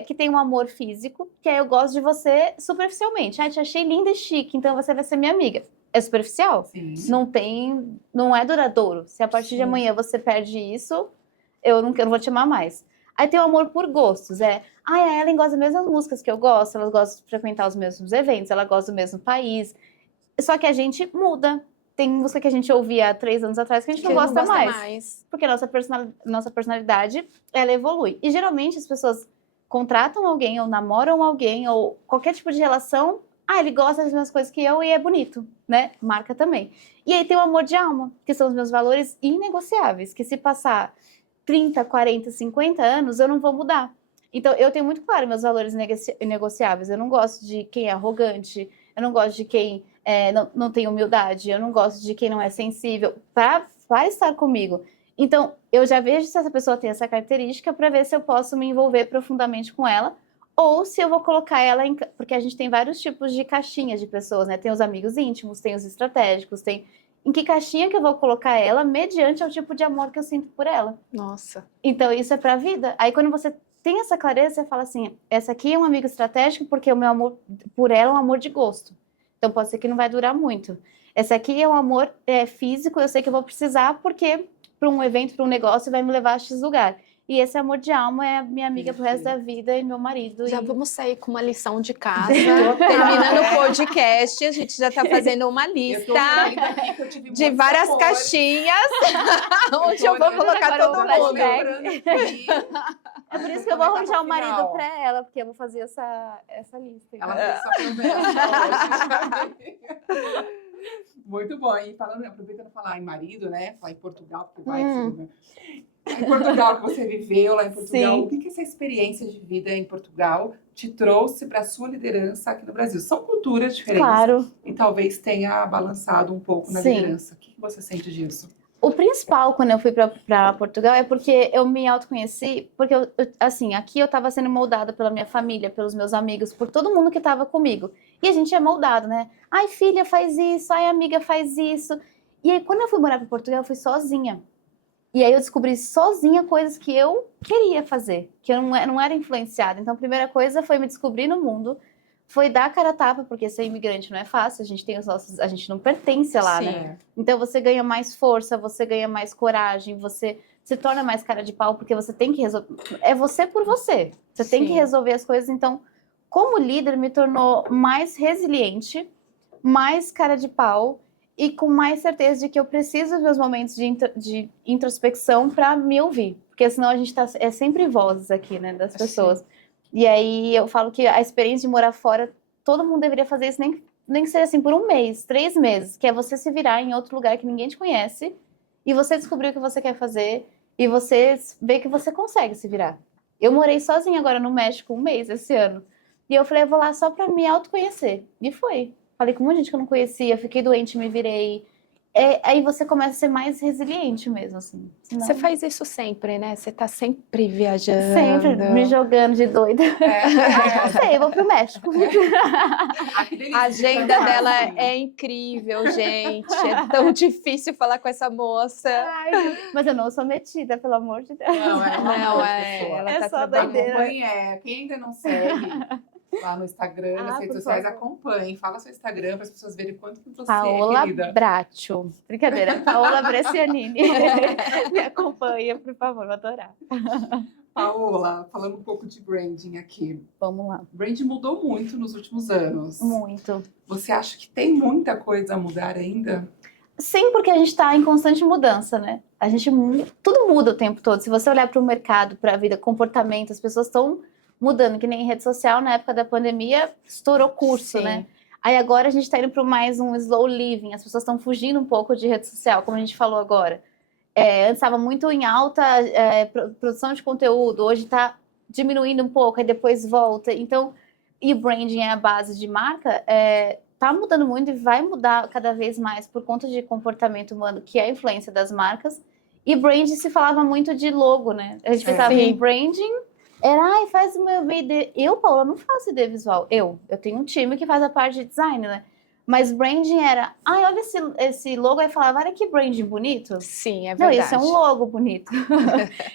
Que tem um amor físico, que aí eu gosto de você superficialmente. Te achei linda e chique, então você vai ser minha amiga. É superficial? Sim. Não é duradouro. Se a partir de amanhã você perde isso, eu não vou te amar mais. Aí tem o amor por gostos, a Ellen gosta das mesmas músicas que eu gosto, ela gosta de frequentar os mesmos eventos, ela gosta do mesmo país. Só que a gente muda. Tem música que a gente ouvia há 3 anos atrás que a gente não gosta mais. Porque a nossa personalidade, ela evolui. E geralmente as pessoas contratam alguém, ou namoram alguém, ou qualquer tipo de relação. Ele gosta das mesmas coisas que eu e é bonito, né? Marca também. E aí tem o amor de alma, que são os meus valores inegociáveis, que se passar 30, 40, 50 anos, eu não vou mudar. Então, eu tenho muito claro meus valores inegociáveis. Eu não gosto de quem é arrogante, eu não gosto de quem não tem humildade, eu não gosto de quem não é sensível para estar comigo. Então, eu já vejo se essa pessoa tem essa característica para ver se eu posso me envolver profundamente com ela ou se eu vou colocar ela em... Porque a gente tem vários tipos de caixinhas de pessoas, né? Tem os amigos íntimos, tem os estratégicos, tem... Em que caixinha que eu vou colocar ela mediante ao tipo de amor que eu sinto por ela? Nossa. Então, isso é pra vida. Aí, quando você tem essa clareza, você fala assim, essa aqui é um amigo estratégico porque o meu amor por ela é um amor de gosto. Então, pode ser que não vai durar muito. Essa aqui é um amor físico, eu sei que eu vou precisar porque para um evento, para um negócio, vai me levar a X lugar. E esse amor de alma é minha amiga pro resto da vida e meu marido. Já vamos sair com uma lição de casa. Terminando o podcast, a gente já tá fazendo uma lista de várias caixinhas onde eu vou colocar todo mundo. É por isso que eu vou arranjar um marido para ela, porque eu vou fazer essa lista. Ela só muito bom. E aproveitando falar em marido, né? Falar em Portugal, porque vai que em Portugal que você viveu, lá em Portugal, Sim. o que essa experiência de vida em Portugal te trouxe para a sua liderança aqui no Brasil? São culturas diferentes. Claro. E talvez tenha balançado um pouco na liderança. O que você sente disso? O principal, quando eu fui para Portugal, é porque eu me autoconheci, porque, assim, aqui eu estava sendo moldada pela minha família, pelos meus amigos, por todo mundo que estava comigo. E a gente é moldado, né? Ai, filha, faz isso. Ai, amiga, faz isso. E aí, quando eu fui morar para Portugal, eu fui sozinha. E aí eu descobri sozinha coisas que eu queria fazer, que eu não era influenciada. Então, a primeira coisa foi me descobrir no mundo, foi dar a cara a tapa, porque ser imigrante não é fácil, a gente não pertence lá, né? Então você ganha mais força, você ganha mais coragem, você se torna mais cara de pau, porque você tem que resolver. É você por você. Você tem que resolver as coisas. Então, como líder, me tornou mais resiliente, mais cara de pau e com mais certeza de que eu preciso dos meus momentos de introspecção para me ouvir. Porque senão a gente é sempre vozes aqui, né, das pessoas. Sim. E aí eu falo que a experiência de morar fora, todo mundo deveria fazer isso, nem que seja assim por 1 mês, 3 meses, que é você se virar em outro lugar que ninguém te conhece e você descobrir o que você quer fazer e você ver que você consegue se virar. Eu morei sozinha agora no México 1 mês esse ano. E eu falei, eu vou lá só pra me autoconhecer. E foi. Falei com um monte de gente que eu não conhecia, fiquei doente, me virei. Aí você começa a ser mais resiliente mesmo, assim. Senão... Você faz isso sempre, né? Você tá sempre viajando. Sempre me jogando de doida. Não sei, eu vou pro México. A agenda dela é incrível, gente. É tão difícil falar com essa moça. Ai, mas eu não sou metida, pelo amor de Deus. Não, ela é tá só doideira. Quem ainda não segue lá no Instagram, nas redes sociais, acompanhem. Fala seu Instagram para as pessoas verem quanto que você Paola é querida. Bracho. Brincadeira, Paola Brescianini. Me acompanha, por favor, vou adorar. Paola, falando um pouco de branding aqui. Vamos lá. O branding mudou muito nos últimos anos. Muito. Você acha que tem muita coisa a mudar ainda? Sim, porque a gente está em constante mudança, né? Tudo muda o tempo todo. Se você olhar para o mercado, para a vida, comportamento, as pessoas estão mudando, que nem em rede social, na época da pandemia, estourou curso, Sim. né? Aí agora a gente está indo para mais um slow living, as pessoas estão fugindo um pouco de rede social, como a gente falou agora. Antes estava muito em alta produção de conteúdo, hoje está diminuindo um pouco, aí depois volta. Então, e branding é a base de marca, tá mudando muito e vai mudar cada vez mais por conta de comportamento humano, que é a influência das marcas. E branding se falava muito de logo, né? A gente pensava em branding, era, faz o meu ID. Eu, Paula, não faço ID visual. Eu tenho um time que faz a parte de design, né? Mas branding era, olha esse logo, aí falava, olha que branding bonito. Sim, é Não, verdade. isso é um logo bonito.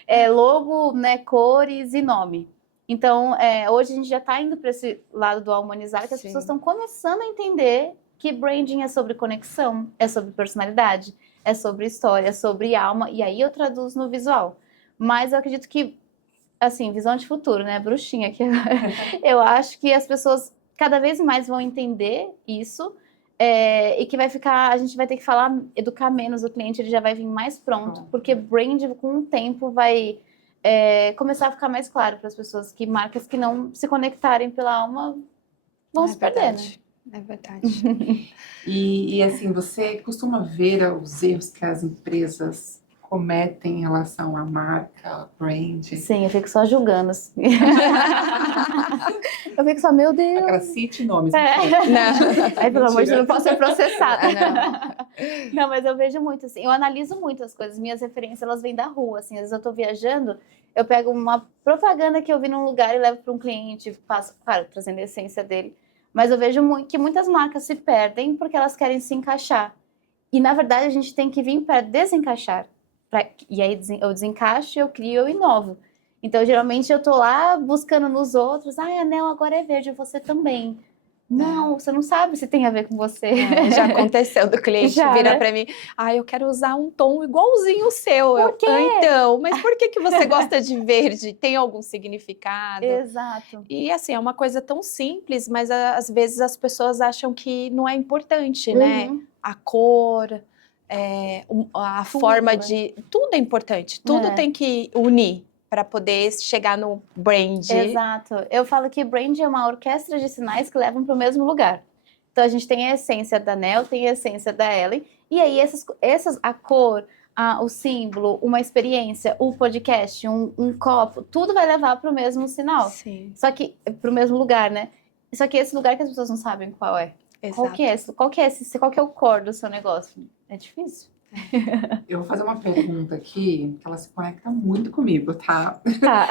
É logo, né, cores e nome. Então, hoje a gente já está indo para esse lado do humanizar, que as pessoas estão começando a entender que branding é sobre conexão, é sobre personalidade, é sobre história, é sobre alma, e aí eu traduzo no visual. Mas eu acredito que, assim, visão de futuro, né, bruxinha, que eu acho que as pessoas cada vez mais vão entender isso, e que a gente vai ter que educar menos o cliente, ele já vai vir mais pronto, porque brand com o tempo vai começar a ficar mais claro para as pessoas que marcas que não se conectarem pela alma vão se perder, né? É verdade. E assim, você costuma ver os erros que as empresas cometem em relação à marca, brand? Sim, eu fico só julgando, assim. Eu fico só, meu Deus. Aquela cite nomes. Não. Aí, pelo amor de Deus, não posso ser processada. Não. Não, mas eu vejo muito, assim, eu analiso muito as coisas, minhas referências, elas vêm da rua, assim, às vezes eu tô viajando, eu pego uma propaganda que eu vi num lugar e levo para um cliente, passo, claro, trazendo a essência dele, mas eu vejo que muitas marcas se perdem porque elas querem se encaixar, e na verdade a gente tem que vir para desencaixar, e aí eu desencaixo, eu crio, eu inovo. Então, geralmente eu tô lá buscando nos outros, anel agora é verde, você também. Não, você não sabe se tem a ver com você. Já aconteceu do cliente virar né? para mim, eu quero usar um tom igualzinho o seu. Por quê? Então, mas por que você gosta de verde? Tem algum significado? Exato. E assim, é uma coisa tão simples, mas às vezes as pessoas acham que não é importante, né? A cor, a forma de... Tudo é importante, tudo tem que unir para poder chegar no brand. Exato. Eu falo que brand é uma orquestra de sinais que levam para o mesmo lugar. Então a gente tem a essência da Nel, tem a essência da Ellen, e aí a cor, o símbolo, uma experiência, o podcast, um copo, tudo vai levar para o mesmo sinal. Sim. Só que para o mesmo lugar, né? Só que esse lugar que as pessoas não sabem qual é. Exato. Qual que é o core do seu negócio? É difícil. Eu vou fazer uma pergunta aqui, que ela se conecta muito comigo, tá? Tá.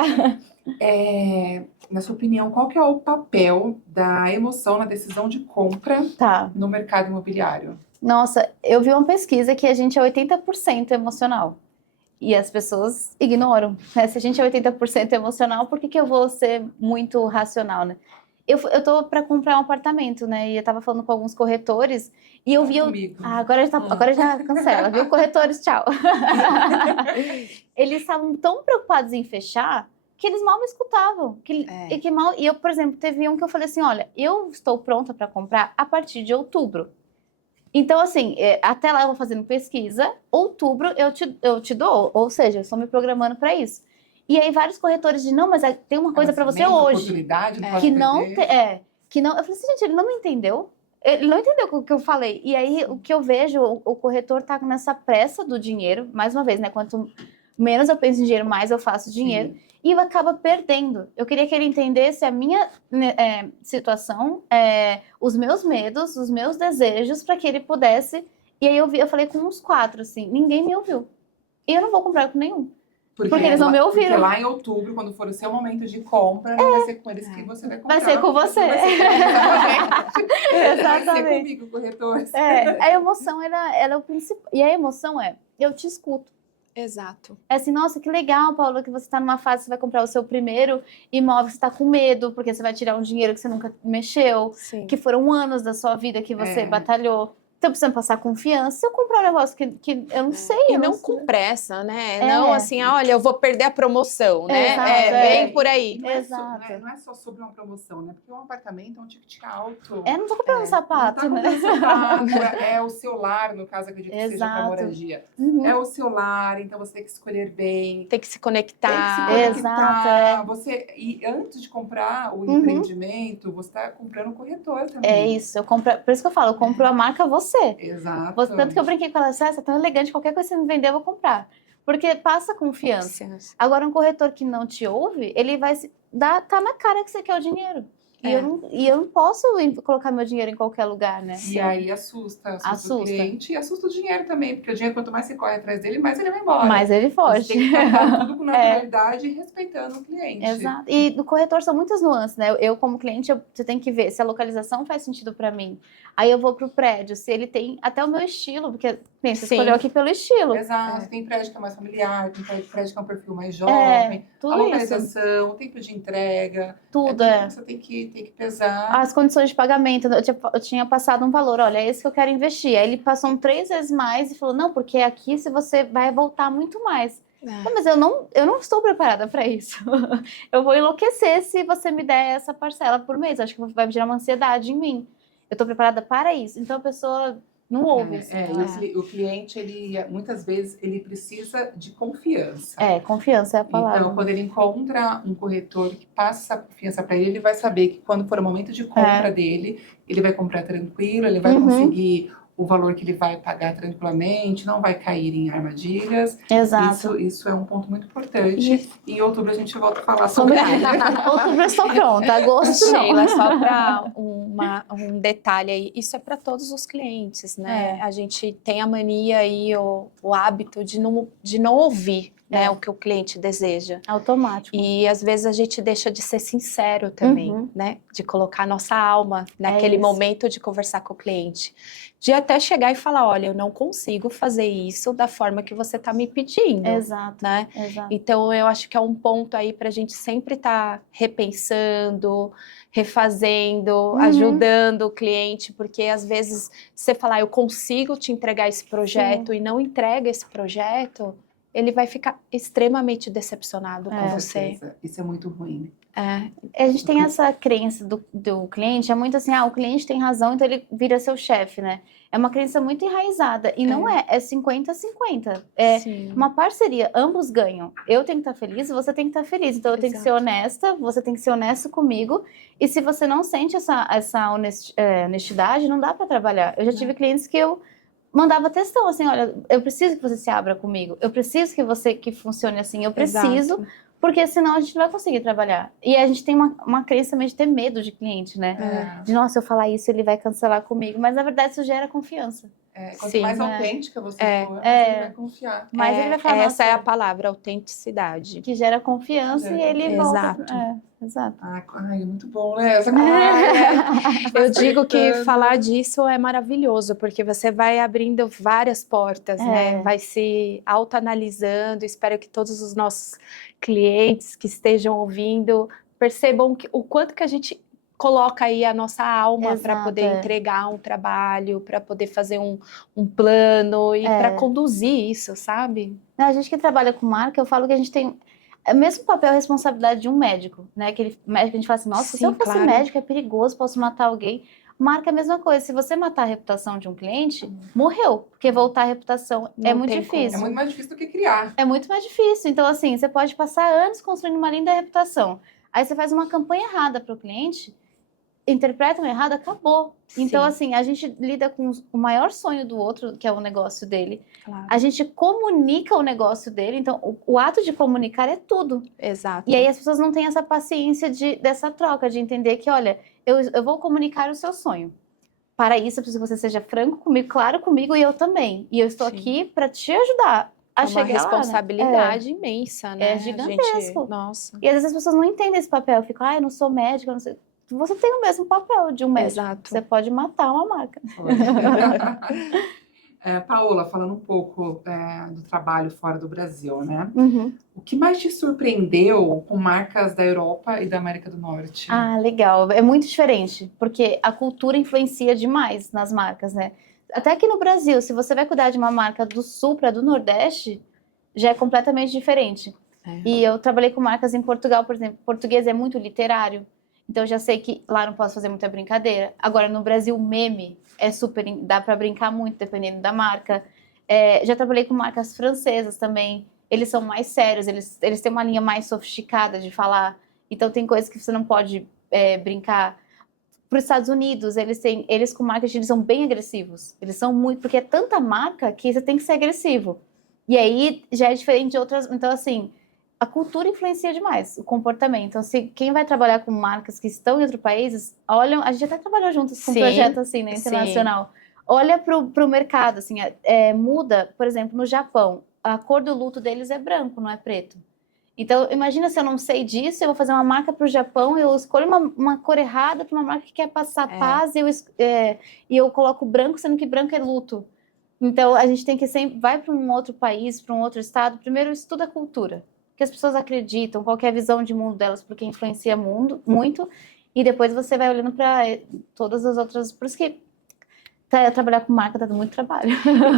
Na sua opinião, qual que é o papel da emoção na decisão de compra no mercado imobiliário? Nossa, eu vi uma pesquisa que a gente é 80% emocional. E as pessoas ignoram, né? Se a gente é 80% emocional, por que eu vou ser muito racional, né? Eu tô para comprar um apartamento, né? E eu tava falando com alguns corretores e eu vi... Agora já cancela, viu? Corretores, tchau. Eles estavam tão preocupados em fechar que eles mal me escutavam. E eu, por exemplo, teve um que eu falei assim, olha, eu estou pronta para comprar a partir de outubro. Então, assim, até lá eu vou fazendo pesquisa, outubro eu te dou, ou seja, eu estou me programando para isso. E aí vários corretores dizem, não, mas tem uma coisa para você hoje. Que não tem. Que não. Eu falei assim, gente, ele não me entendeu. Ele não entendeu o que eu falei. E aí o que eu vejo, o corretor tá nessa pressa do dinheiro, mais uma vez, né? Quanto menos eu penso em dinheiro, mais eu faço dinheiro. Sim. E acaba perdendo. Eu queria que ele entendesse a minha situação, os meus medos, os meus desejos, para que ele pudesse. E aí eu falei com uns 4, assim, ninguém me ouviu. E eu não vou comprar com nenhum. Porque eles não me ouviram. Porque lá em outubro, quando for o seu momento de compra, não vai ser com eles que você vai comprar. Vai ser com você. Exatamente. Vai ser comigo, corretor. A emoção, ela é o principal. E a emoção eu te escuto. Exato. É assim, nossa, que legal, Paula, que você está numa fase, você vai comprar o seu primeiro imóvel, você está com medo, porque você vai tirar um dinheiro que você nunca mexeu, que foram anos da sua vida que você batalhou. Então, precisando passar confiança. Se eu comprar um negócio que eu não sei, E eu não sei. com pressa, né? É. Não assim, olha, eu vou perder a promoção, né? Exato, Bem por aí. Não é, Exato. não é só sobre uma promoção, né? Porque um apartamento é um ticket alto. Não tô comprando um sapato, Não tá né? comprando sapato, é o seu lar, no caso, acredito que seja para Exato. moradia. Uhum. É o seu lar, então você tem que escolher bem. Tem que se Tem que se conectar. conectar. Exato, E antes de comprar o Uhum. empreendimento, você está comprando um corretor também. É isso, por isso que eu falo, eu compro a marca você. Exato. Tanto que eu brinquei com ela, você é tão elegante, qualquer coisa que você me vender, eu vou comprar. Porque passa confiança. Agora, um corretor que não te ouve, ele vai tá na cara que você quer o dinheiro. E eu não posso colocar meu dinheiro em qualquer lugar, né? E aí assusta o cliente e assusta o dinheiro também, porque o dinheiro, quanto mais você corre atrás dele, mais ele vai embora. Mas ele foge. Você tem que tratar tudo com naturalidade e respeitando o cliente. Exato. E no corretor são muitas nuances, né? Eu como cliente, você tem que ver se a localização faz sentido para mim. Aí eu vou pro prédio, se ele tem até o meu estilo, porque você escolheu aqui pelo estilo. Exato. Tem prédio que é mais familiar, tem prédio que é um perfil mais jovem. Tudo a localização, o tempo de entrega. Tudo que você tem que pesar. As condições de pagamento, eu tinha passado um valor, olha, é esse que eu quero investir. Aí ele passou 3 vezes mais e falou, não, porque aqui se você vai voltar muito mais. Não, mas eu não estou preparada para isso. Eu vou enlouquecer se você me der essa parcela por mês. Acho que vai gerar uma ansiedade em mim. Eu estou preparada para isso. Então a pessoa não ouve. O cliente, ele muitas vezes, ele precisa de confiança. Confiança é a palavra. Então, quando ele encontra um corretor que passa essa confiança para ele vai saber que quando for o momento de compra dele, ele vai comprar tranquilo, ele vai conseguir o valor que ele vai pagar tranquilamente, não vai cair em armadilhas. Exato. Isso é um ponto muito importante. E em outubro a gente volta a falar sobre isso. Outubro eu estou pronta, agosto não. Sheila, só para um detalhe aí, isso é para todos os clientes, né? A gente tem a mania e o hábito de não ouvir, né, o que o cliente deseja. Automático. E às vezes a gente deixa de ser sincero também, né? De colocar a nossa alma naquele momento de conversar com o cliente. De até chegar e falar, olha, eu não consigo fazer isso da forma que você está me pedindo. Exato, né? Exato. Então eu acho que é um ponto aí para a gente sempre estar repensando, refazendo, ajudando o cliente, porque às vezes você falar, eu consigo te entregar esse projeto e não entrega esse projeto, ele vai ficar extremamente decepcionado com você. Certeza. Isso é muito ruim. A gente tem essa crença do cliente, é muito assim, o cliente tem razão, então ele vira seu chefe, né? É uma crença muito enraizada, e não é 50-50. É uma parceria, ambos ganham. Eu tenho que estar feliz, você tem que estar feliz. Então eu tenho que ser honesta, você tem que ser honesto comigo, e se você não sente essa honestidade, não dá para trabalhar. Eu já tive clientes que eu mandava textão, assim, olha, eu preciso que você se abra comigo, eu preciso que funcione assim, eu preciso, porque senão a gente não vai conseguir trabalhar. E a gente tem uma crença também de ter medo de cliente, né? De, nossa, se eu falar isso, ele vai cancelar comigo. Mas, na verdade, isso gera confiança. Quanto mais autêntica você for, mais ele vai confiar. Mas ele vai falar, essa é a palavra, autenticidade. Que gera confiança e ele volta. Exato. É muito bom, né? Eu digo que falar disso é maravilhoso, porque você vai abrindo várias portas, né? Vai se autoanalisando. Espero que todos os nossos clientes que estejam ouvindo percebam o quanto que a gente coloca aí a nossa alma para poder entregar um trabalho, para poder fazer um plano e para conduzir isso, sabe? A gente que trabalha com marca, eu falo que a gente tem o mesmo papel e responsabilidade de um médico, né? Aquele médico que a gente fala assim, nossa, se eu fosse médico é perigoso, posso matar alguém. Marca é a mesma coisa, se você matar a reputação de um cliente, morreu, porque voltar a reputação é muito difícil. É muito mais difícil do que criar. É muito mais difícil, então assim, você pode passar anos construindo uma linda reputação, aí você faz uma campanha errada para o cliente, interpretam errado, acabou. Então, assim, a gente lida com o maior sonho do outro, que é o negócio dele. A gente comunica o negócio dele, então o ato de comunicar é tudo. Exato. E aí as pessoas não têm essa paciência dessa troca, de entender que, olha, eu vou comunicar o seu sonho. Para isso, eu preciso que você seja franco comigo, claro comigo e eu também. E eu estou aqui para te ajudar a chegar lá, né? É uma responsabilidade imensa, né? É gigantesco. Nossa. E às vezes as pessoas não entendem esse papel. Ficam, eu não sou médica, eu não sei... Você tem o mesmo papel de um médico. Exato. Você pode matar uma marca. Paola, falando um pouco do trabalho fora do Brasil, né? Uhum. O que mais te surpreendeu com marcas da Europa e da América do Norte? Legal. É muito diferente, porque a cultura influencia demais nas marcas, né? Até aqui no Brasil, se você vai cuidar de uma marca do Sul para do Nordeste, já é completamente diferente. E eu trabalhei com marcas em Portugal, por exemplo. Português é muito literário, então eu já sei que lá não posso fazer muita brincadeira. Agora, no Brasil, meme é super... Dá para brincar muito, dependendo da marca. Já trabalhei com marcas francesas também. Eles são mais sérios, eles têm uma linha mais sofisticada de falar. Então, tem coisas que você não pode brincar. Para os Estados Unidos, eles com marketing eles são bem agressivos. Eles são muito... Porque é tanta marca que você tem que ser agressivo. E aí, já é diferente de outras... Então, assim... A cultura influencia demais o comportamento. Então, se quem vai trabalhar com marcas que estão em outros países, olham, a gente até trabalhou juntos com um projeto assim, né, internacional. Olha para o mercado, assim, muda, por exemplo, no Japão, a cor do luto deles é branco, não é preto. Então, imagina se eu não sei disso, eu vou fazer uma marca para o Japão, eu escolho uma cor errada para uma marca que quer passar paz e eu coloco branco, sendo que branco é luto. Então, a gente tem que sempre, vai para um outro país, para um outro estado, primeiro estuda a cultura. Que as pessoas acreditam, qual que é a visão de mundo delas, porque influencia muito, e depois você vai olhando para todas as outras. Por isso que trabalhar com marca dá muito trabalho.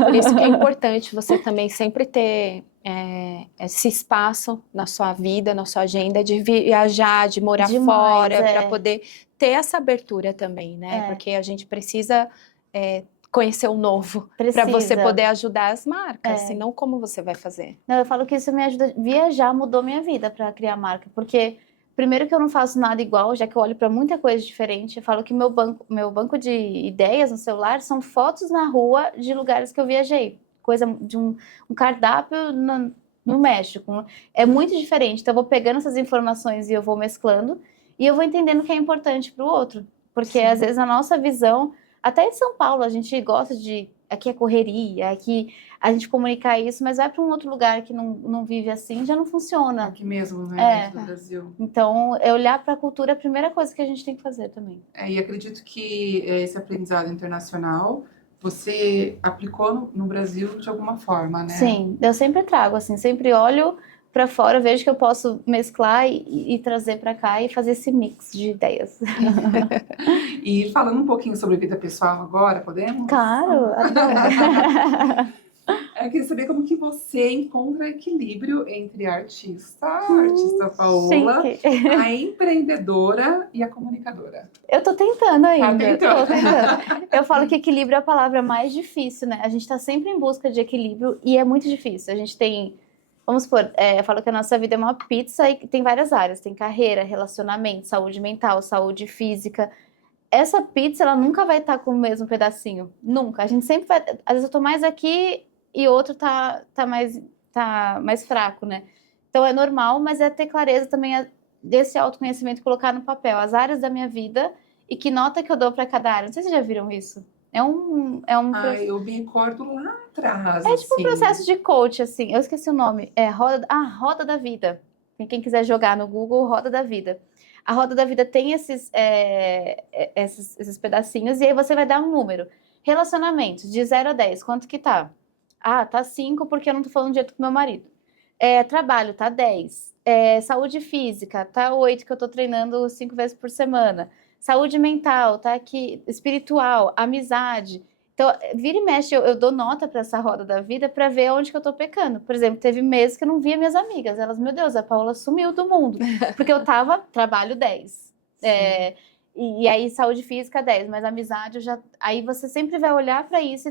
Por isso que é importante você também sempre ter esse espaço na sua vida, na sua agenda, de viajar, de morar fora, para poder ter essa abertura também, né? Porque a gente precisa conhecer o novo, para você poder ajudar as marcas, senão como você vai fazer? Não, eu falo que isso me ajuda, viajar mudou minha vida para criar marca, porque primeiro que eu não faço nada igual, já que eu olho para muita coisa diferente, eu falo que meu banco de ideias no celular são fotos na rua de lugares que eu viajei, coisa de um cardápio no México, é muito diferente, então eu vou pegando essas informações e eu vou mesclando, e eu vou entendendo o que é importante para o outro, porque às vezes a nossa visão... Até em São Paulo, a gente gosta de... Aqui é correria, aqui a gente comunicar isso, mas vai para um outro lugar que não vive assim, já não funciona. Aqui mesmo, né? Dentro do Brasil. Então, é olhar para a cultura é a primeira coisa que a gente tem que fazer também. E acredito que esse aprendizado internacional, você aplicou no Brasil de alguma forma, né? Sim, eu sempre trago, assim, sempre olho para fora, vejo que eu posso mesclar e trazer para cá e fazer esse mix de ideias. E falando um pouquinho sobre vida pessoal agora, podemos? Claro, adoro. Eu queria saber como que você encontra equilíbrio entre a artista Paola, a empreendedora e a comunicadora. Eu tô tentando ainda. Tô tentando. Eu falo que equilíbrio é a palavra mais difícil, né? A gente tá sempre em busca de equilíbrio e é muito difícil. A gente tem... Vamos supor, eu falo que a nossa vida é uma pizza e tem várias áreas. Tem carreira, relacionamento, saúde mental, saúde física. Essa pizza, ela nunca vai estar com o mesmo pedacinho. Nunca. A gente sempre vai... Às vezes eu tô mais aqui e outro tá mais fraco, né? Então é normal, mas é ter clareza também desse autoconhecimento, colocar no papel as áreas da minha vida e que nota que eu dou para cada área. Não sei se vocês já viram isso. Eu me recordo lá atrás. É tipo um processo de coach, assim. Eu esqueci o nome. Roda da Vida. Quem quiser jogar no Google, Roda da Vida. A Roda da Vida tem esses pedacinhos e aí você vai dar um número. Relacionamentos, de 0 a 10, quanto que tá? Tá 5 porque eu não tô falando direito com meu marido. Trabalho, tá 10. Saúde física, tá 8 que eu tô treinando 5 vezes por semana. Saúde mental, tá aqui, espiritual, amizade. Então, vira e mexe, eu dou nota para essa roda da vida para ver onde que eu tô pecando. Por exemplo, teve meses que eu não via minhas amigas. Elas, meu Deus, a Paola sumiu do mundo. Porque eu trabalho 10. E aí, saúde física 10, mas amizade Aí você sempre vai olhar para isso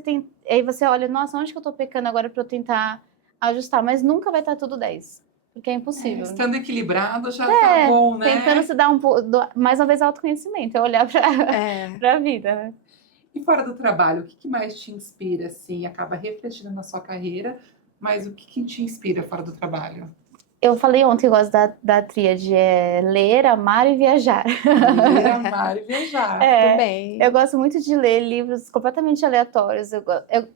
aí você olha, nossa, onde que eu tô pecando agora para eu tentar ajustar? Mas nunca vai estar tudo 10. Porque é impossível. Estando equilibrado já tá bom, né? Tentando se dar mais uma vez autoconhecimento, é olhar para a vida, né? E fora do trabalho, o que mais te inspira, assim, acaba refletindo na sua carreira, mas o que te inspira fora do trabalho? Eu falei ontem que eu gosto da tríade, ler, amar e viajar. Ler, amar e viajar. Também. Eu gosto muito de ler livros completamente aleatórios,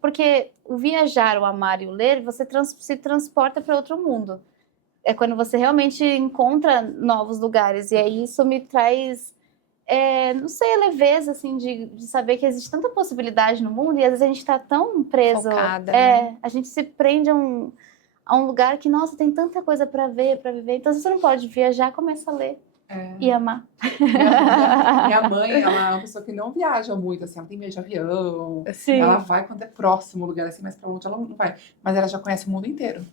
porque o viajar, o amar e o ler, você se transporta para outro mundo. É quando você realmente encontra novos lugares. E aí isso me traz, não sei, a leveza, assim, de saber que existe tanta possibilidade no mundo e às vezes a gente está tão preso. Focada, né? A gente se prende a um lugar que, nossa, tem tanta coisa para ver, para viver. Então, se você não pode viajar, começa a ler. e amar. Minha mãe, ela é uma pessoa que não viaja muito, assim, ela tem medo de avião. Sim. Ela vai quando é próximo o lugar, assim, mas pra longe ela não vai. Mas ela já conhece o mundo inteiro.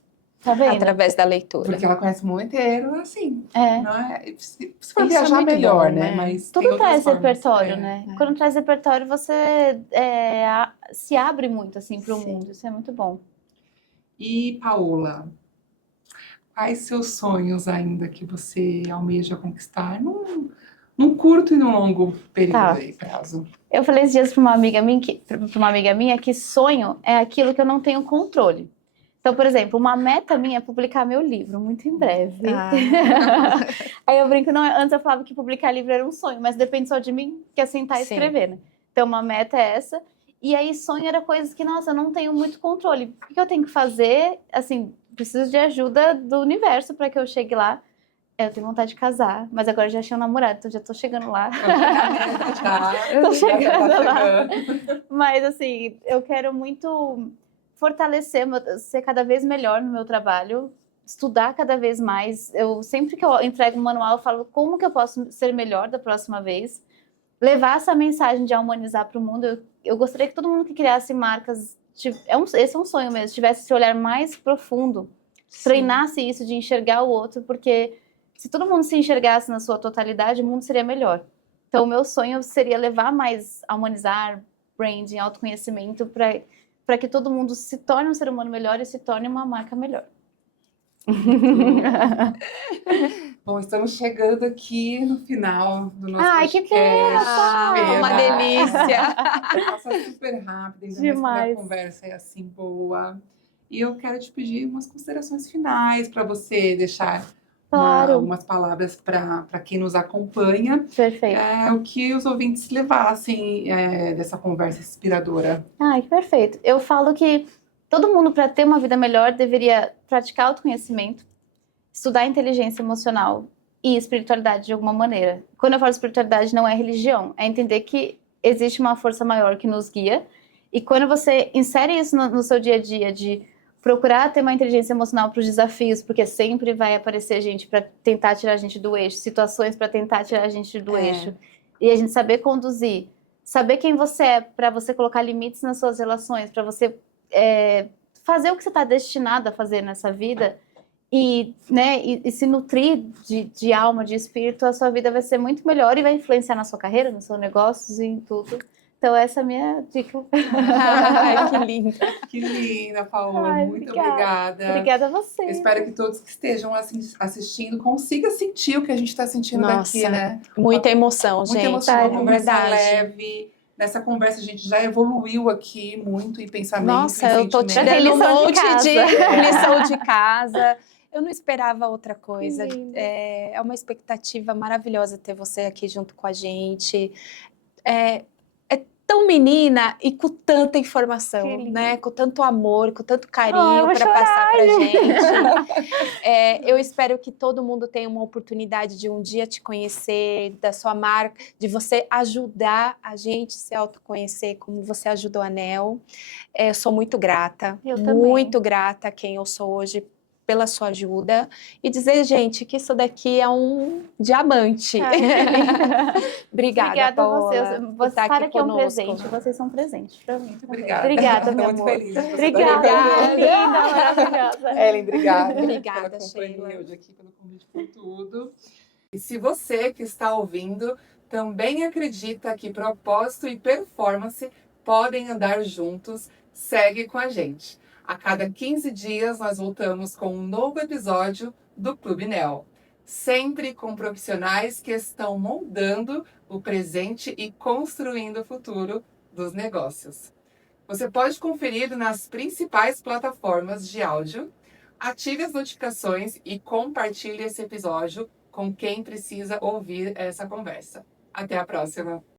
Tá vendo? Através da leitura. Porque ela conhece o mundo inteiro, assim, É. não é? Se for Isso é viajar, muito melhor, bom, né? né? Mas tem Tudo outras traz formas. repertório, É. né? Quando traz repertório, você se abre muito, assim, pro Sim. mundo. Isso é muito bom. E, Paola, quais seus sonhos ainda que você almeja conquistar num curto e num longo período Tá. aí, prazo? Eu falei esses dias para uma amiga minha que sonho é aquilo que eu não tenho controle. Então, por exemplo, uma meta minha é publicar meu livro, muito em breve. Ah. Aí eu brinco, não, antes eu falava que publicar livro era um sonho, mas depende só de mim, que é sentar e Sim. escrever, né? Então, uma meta é essa. E aí, sonho era coisas que, nossa, eu não tenho muito controle. O que eu tenho que fazer? Assim, preciso de ajuda do universo para que eu chegue lá. Eu tenho vontade de casar, mas agora eu já achei um namorado, então já tô chegando lá. Tô chegando lá. Mas, assim, eu quero muito fortalecer, ser cada vez melhor no meu trabalho, estudar cada vez mais. Eu sempre que eu entrego um manual, eu falo como que eu posso ser melhor da próxima vez. Levar essa mensagem de humanizar para o mundo. Eu gostaria que todo mundo que criasse marcas, esse é um sonho mesmo, tivesse esse olhar mais profundo, treinasse isso de enxergar o outro, porque se todo mundo se enxergasse na sua totalidade, o mundo seria melhor. Então, o meu sonho seria levar mais a humanizar, branding, autoconhecimento, para que todo mundo se torne um ser humano melhor e se torne uma marca melhor. Bom, estamos chegando aqui no final do nosso Ai, que podcast. Uma delícia. Passa super rápido, ainda mais quando a Demais. conversa é assim boa. E eu quero te pedir umas considerações finais para você deixar Claro. algumas palavras para quem nos acompanha. Perfeito. O que os ouvintes levassem dessa conversa inspiradora. Ai, que perfeito. Eu falo que todo mundo, para ter uma vida melhor, deveria praticar autoconhecimento, estudar inteligência emocional e espiritualidade de alguma maneira. Quando eu falo espiritualidade, não é religião, é entender que existe uma força maior que nos guia. E quando você insere isso no seu dia a dia, de procurar ter uma inteligência emocional para os desafios, porque sempre vai aparecer gente para tentar tirar a gente do eixo, situações para tentar tirar a gente do eixo. E a gente saber conduzir, saber quem você é, para você colocar limites nas suas relações, para você fazer o que você está destinado a fazer nessa vida e se nutrir de alma, de espírito, a sua vida vai ser muito melhor e vai influenciar na sua carreira, nos seus negócios e em tudo. Então, essa é a minha dica. Ai, que linda. Que linda, Paola. Ai, Muito obrigada. obrigada. Obrigada a você. Eu espero que todos que estejam assistindo consigam sentir o que a gente está sentindo daqui, né? Muita emoção, gente. Muita emoção, uma Ai, conversa verdade. leve. Nessa conversa a gente já evoluiu aqui muito em pensamento, Nossa, em eu tô sentimento. tirando um Lição de monte de casa. lição de casa. Eu não esperava outra coisa. Que lindo. É uma expectativa maravilhosa ter você aqui junto com a gente. É tão menina e com tanta Que informação, lindo. né? Com tanto amor, com tanto Ai, eu carinho vou para chorar, passar pra gente. gente. Eu espero que todo mundo tenha uma oportunidade de um dia te conhecer, da sua marca, de você ajudar a gente a se autoconhecer, como você ajudou a Nel. Eu sou muito grata, Eu também. muito grata a quem eu sou hoje pela sua ajuda e dizer, gente, que isso daqui é um diamante. Ai, que lindo. Obrigada, Obrigada a Paola, você. por Você estar estar aqui aqui é um conosco. presente. Vocês são um presente pra mim. Muito obrigada. Obrigada, Estou meu muito amor. feliz de você estar Obrigada, aqui. linda, maravilhosa. Ellen, obrigada. Obrigada, pela companhia Sheila. hoje aqui, pelo convite, por tudo. E se você que está ouvindo também acredita que propósito e performance podem andar juntos, segue com a gente. A cada 15 dias nós voltamos com um novo episódio do Clube Nel. Sempre com profissionais que estão moldando o presente e construindo o futuro dos negócios. Você pode conferir nas principais plataformas de áudio. Ative as notificações e compartilhe esse episódio com quem precisa ouvir essa conversa. Até a próxima!